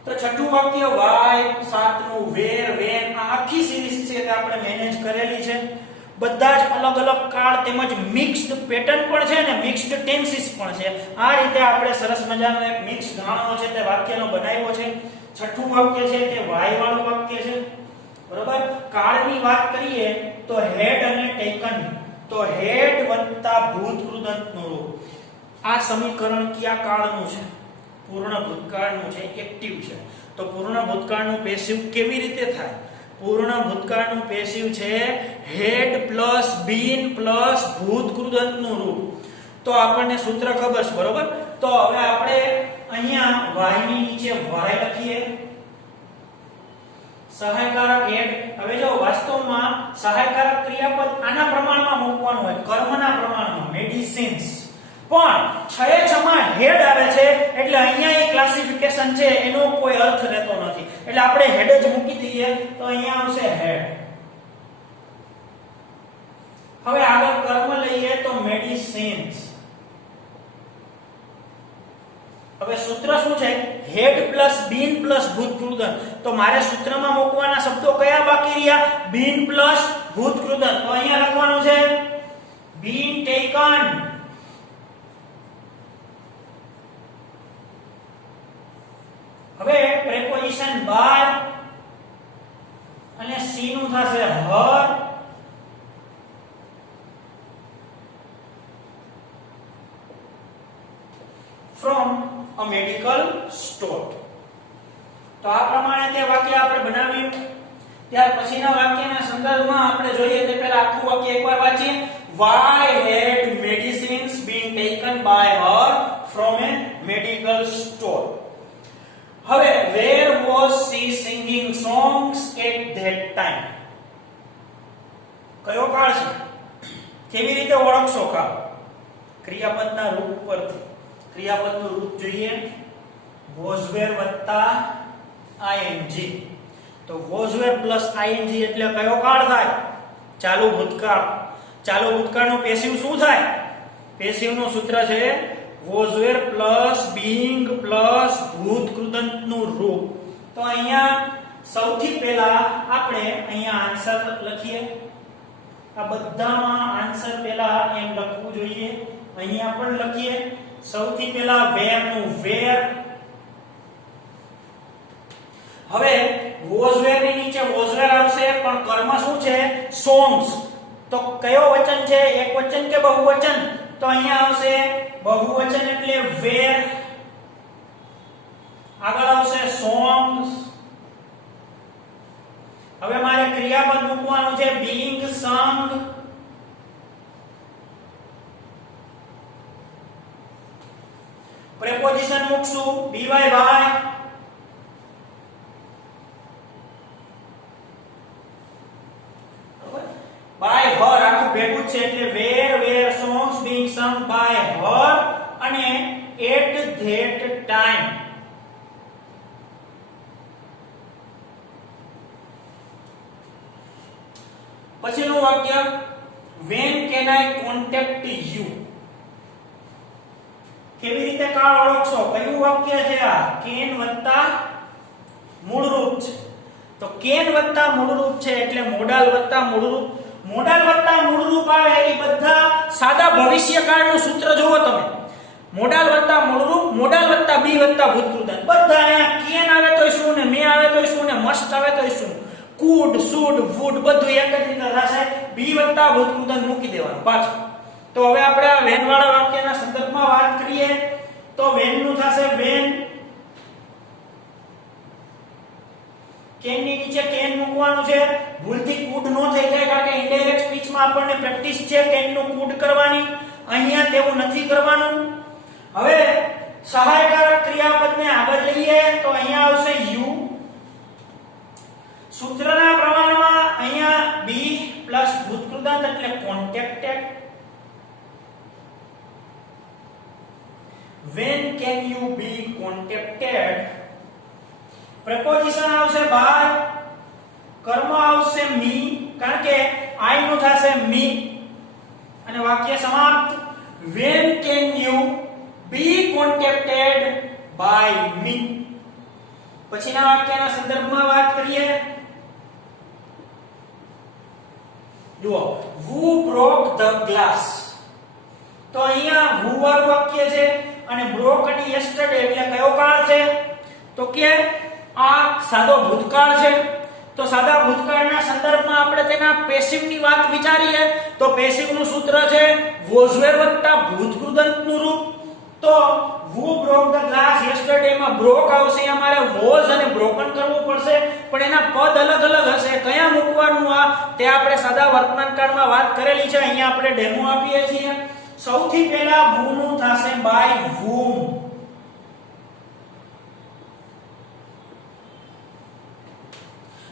તો છઠ્ઠું વાક્ય વાય, સાતનું વેર, વેન, આ આખી સિરીઝ છે તે આપણે મેનેજ કરેલી છે. બધા જ અલગ અલગ કાળ તેમજ મિક્સ્ડ પેટર્ન પણ છે ને મિક્સ્ડ ટેન્સીસ પણ છે. આ રીતે આપણે સરસ મજાનો એક મિક્સ ગાણો છે તે વાક્યનો બનાવ્યો છે. છઠ્ઠું વાક્ય છે તે વાય વાળું વાક્ય છે. બરોબર? કાળની વાત કરીએ તો હેડ અને ટેકન. તો હેડ વત્તા ભૂત કૃદંતનું રૂપ. આ સમીકરણ કયા કાળનું છે? પૂર્ણ ભૂતકાળનું છે, એક્ટિવ છે. તો પૂર્ણ ભૂતકાળનું પેસિવ કેવી રીતે થાય? પૂર્ણ ભૂતકાળનું પેસિવ છે હેડ પ્લસ બીન પ્લસ ભૂત કૃદંતનું રૂપ. તો આપણને સૂત્ર ખબર છે. બરોબર? તો હવે આપણે અહીંયા વાય ની નીચે વાય લખીએ. સહાયકારક હેડ. હવે જો વાસ્તવમાં સહાયકારક ક્રિયાપદ આના પ્રમાણમાં મૂકવાનું હોય, કર્મના પ્રમાણમાં, મેડિસિન્સ. પણ 6 માં હેડ આવે છે એટલે અહીંયા એ ક્લાસિફિકેશન છે એનો કોઈ અર્થ રહેતો નથી. એટલે આપણે હેડ જ મૂકી દઈએ તો અહીંયા આવશે હેડ. હવે આગળ કર્મ લઈએ તો મેડિસિન્સ. હવે સૂત્ર શું છે? હેડ પ્લસ બીન પ્લસ ભૂત કૃદંત. તો મારે સૂત્રમાં મૂકવાના શબ્દો કયા બાકી રહ્યા? બીન પ્લસ ભૂત કૃદંત. તો અહીંયા લખવાનું છે બીન ટેકન. હવે પ્રેપોઝિશન બાય અને સી નું થશે her. From a medical store. તો આ પ્રમાણે તે વાક્ય આપણે બનાવ્યું. ત્યાર પછીના વાક્યના સંદર્ભમાં આપણે જોઈએ તે પહેલા આખું વાક્ય એકવાર વાંચીએ. Why had medicines been taken by her from a medical store? હવે where was she singing songs at that time? કયો કાળ છે? કેવી રીતે ઓળખશો કાળ? ક્રિયાપદના રૂપ પરથી. ક્રિયાપદનું રૂપ જોઈએ was were વત્તા ing. તો was were પ્લસ ing એટલે કયો કાળ થાય? ચાલુ ભૂતકાળ. ચાલુ ભૂતકાળનું પેસિવ શું થાય? પેસિવનું સૂત્ર છે was were plus being plus ભૂત કૃદંતનું રૂપ. તો અહીંયા સૌથી પહેલા આપણે અહીંયા આન્સર લખીએ. આ બધામાં આન્સર પહેલા એમ લખવું જોઈએ. અહીંયા પણ લખીએ. સૌથી પહેલા વેર નું વેર. હવે વોઝ વેર ની નીચે વોઝ વેર આવશે, પણ કર્મ શું છે? સોંગ્સ. તો કયો વચન છે? એકવચન કે બહુવચન? તો અહીંયા આવશે બહુવચન એટલે વેર. આગળ આવશે સોંગ્સ. હવે મારે ક્રિયાપદ મૂકવાનું છે being sung. પ્રેપોઝિશન મૂકશું by by her આખું ભેગું છે એટલે where songs being sung by her અને at that time. પછીનું વાક્ય when can I contact you. કેવી રીતે કાળ ઓળખશો? કયું વાક્ય છે આ? can વત્તા મૂળરૂપ છે. તો can વત્તા મૂળરૂપ છે એટલે મોડાલ વત્તા મૂળરૂપ. મોડાલ વત્તા મૂળરૂપ આવે એ બધા સાદા ભવિષ્યકાળનું સૂત્ર જોવો તમે. મોડાલ વત્તા મૂળરૂપ, મોડાલ વત્તા બી વત્તા ભૂતકૃદંત. બધા અહીંયા can આવે તોય શું ને મે આવે તોય શું ને મસ્ટ આવે તોય શું. could should would બધું એક જ રીતે થશે. બી વત્તા ભૂતકૃદંત મૂકી દેવાનું પાછું. તો હવે આપણે આ વેન વાળા વાક્યના સંદર્ભમાં વાત કરીએ તો વેન નું થશે વેન. કેન ની નીચે કેન મૂકવાનું છે. ભૂલથી કુડ નો થઈ જાય કારણ કે ઇનડાયરેક્ટ સ્પીચમાં આપણને પ્રેક્ટિસ છે કેન નું કુડ કરવાની. અહીંયા તેવું નથી કરવાનું. હવે સહાયકારક ક્રિયાપદને આગળ લઈએ તો અહીંયા આવશે યુ. સૂત્રના પ્રમાણમાં અહીંયા બી પ્લસ ભૂતકૃદંત એટલે કોન્ટેક્ટેડ. when can you be contacted. preposition આવશે by. કર્મ આવશે me કારણ કે I નું થશે me અને વાક્ય સમાપ્ત. when can you be contacted by me. પછીના વાક્યના સંદર્ભમાં વાત કરીએ. જુઓ who broke the glass. તો અહીંયા who વાળું વાક્ય છે અને broke અને yesterday એટલે કયો કાળ છે? તો કે આ સાદો ભૂતકાળ છે. તો સાદા ભૂતકાળના સંદર્ભમાં આપણે તેના પેસિવ ની વાત વિચારીએ તો પેસિવ નું સૂત્ર છે was were વત્તા ભૂતકૃદંતનું રૂપ. તો who broke the glass yesterday માં broke આવશે. અમારે was અને broken કરવું પડશે પણ એના પદ અલગ અલગ હશે. કયા મૂકવાનું આ તે આપણે સાદા વર્તમાન કાળમાં વાત કરેલી છે. અહીંયા આપણે ડેમો આપીએ છીએ. સૌથી પહેલા who નું થશે by whom.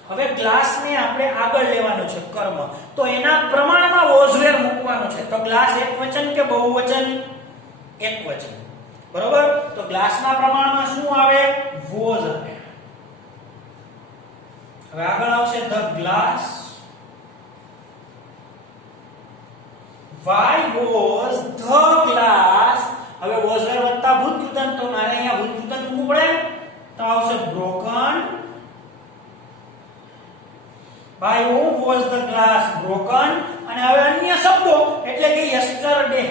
હવે ગ્લાસ ને આપણે આગળ લેવાનું છે કર્મ. તો એના પ્રમાણમાં was were મૂકવાનું છે. તો ગ્લાસ એકવચન કે બહુવચન? એકવચન. બરોબર. તો ગ્લાસના પ્રમાણમાં શું આવે? was આવે. હવે આગળ આવશે the glass. why was the glass. હવે was were વત્તા ભૂતકૃદંત તો મારે અહીંયા ભૂતકૃદંત મૂકવું પડે તો આવશે broken. by whom was the glass broken. અને હવે અન્ય શબ્દો એટલે કે yesterday.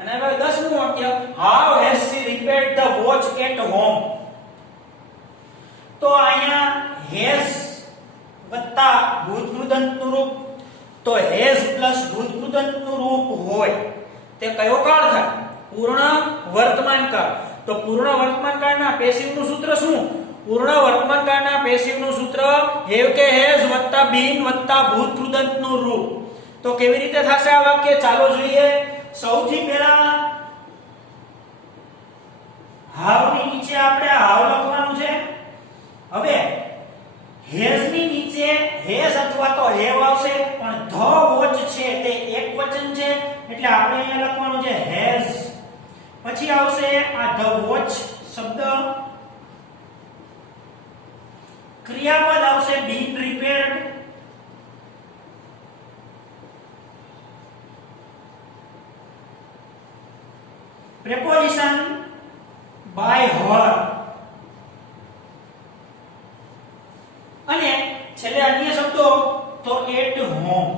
અને હવે 10મું વાક્ય how has she repaired the watch at home. તો અહીંયા has વત્તા ભૂતકૃદંતનું રૂપ. તો has પ્લસ ભૂતકૃદંતનું રૂપ હોય તે કયો કાળ થાય? પૂર્ણ વર્તમાન કાળ. તો પૂર્ણ વર્તમાન કાળના પેસિવ નું સૂત્ર શું? પૂર્ણ વર્તમાન કાળના પેસિવ નું સૂત્ર have કે has વત્તા been વત્તા ભૂતકૃદંતનું રૂપ. તો કેવી રીતે થશે આ વાક્ય? ચાલો જોઈએ. સૌથી પહેલા have ની નીચે આપણે have લખવાનું છે. હવે has ની નીચે has અથવા તો have આવશે પણ the watch છે તે એકવચન છે એટલે આપણે અહીંયા લખવાનું છે has. પછી આવશે આ the watch શબ્દ. ક્રિયાપદ આવશે been repaired. preposition by her, અને છેલ્લે અન્ય શબ્દો તો એટ હોમ.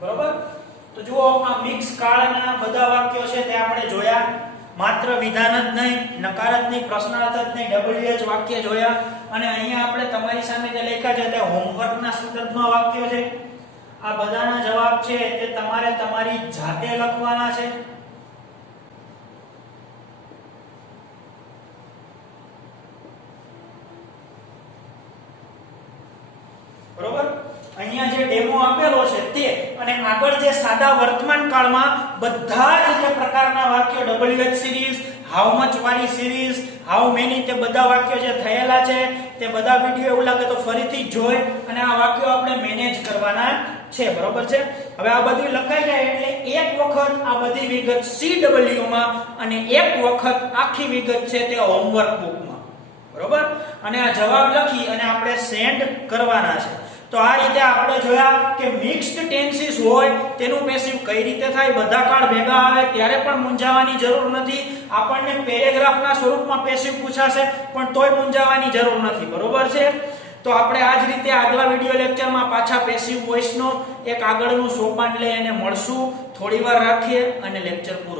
બરોબર? તો જુઓ આ મિક્સ કાળના બધા વાક્યો છે તે આપણે જોયા. માત્ર વિધાન જ નહીં, નકાર જ નહીં, પ્રશ્નાર્થ જ નહીં, WH વાક્ય જોયા. અને અહીંયા આપણે તમારી સામે જે લખ્યા છે તે હોમવર્કના સંદર્ભમાં વાક્યો છે. આ બધાના જવાબ છે તે તમારે તમારી જાતે લખવાના છે. બરોબર? અહીંયા જે ડેમો આપેલો છે તે અને આગળ જે સાદા વર્તમાન કાળમાં બધા જ જે પ્રકારના વાક્યો WH સિરીઝ, હાઉ મચ વાળી સિરીઝ, હાઉ મેની, તે બધા વાક્યો જે થયેલા છે તે બધા વિડિયો એવું લાગે તો ફરીથી જોઈ અને આ વાક્યો આપણે મેનેજ કરવાના છે. બરોબર છે? હવે આ બધું લખાઈ જાય એટલે એક વખત આ બધી વિગત CW માં અને એક વખત આખી વિગત છે તે હોમવર્ક બુકમાં. બરોબર? અને આ જવાબ લખી અને આપણે સેન્ડ કરવાના છે. તો આ રીતે આપણે જોયા કે મિક્સ્ડ ટેન્સીસ હોય તેનું પેસિવ કઈ રીતે થાય. બધા કાળ ભેગા આવે ત્યારે પણ મૂંઝાવાની જરૂર નથી. આપણને પેરેગ્રાફના સ્વરૂપમાં પેસિવ પૂછાશે પણ તોય મૂંઝાવાની જરૂર નથી. બરોબર છે? તો આપણે આ જ રીતે આગલા વિડિયો લેક્ચરમાં પાછા પેસિવ વોઇસનો એક આગળનું સોપાન લઈ અને મળશું. થોડી વાર રાખીએ અને લેક્ચર પૂરો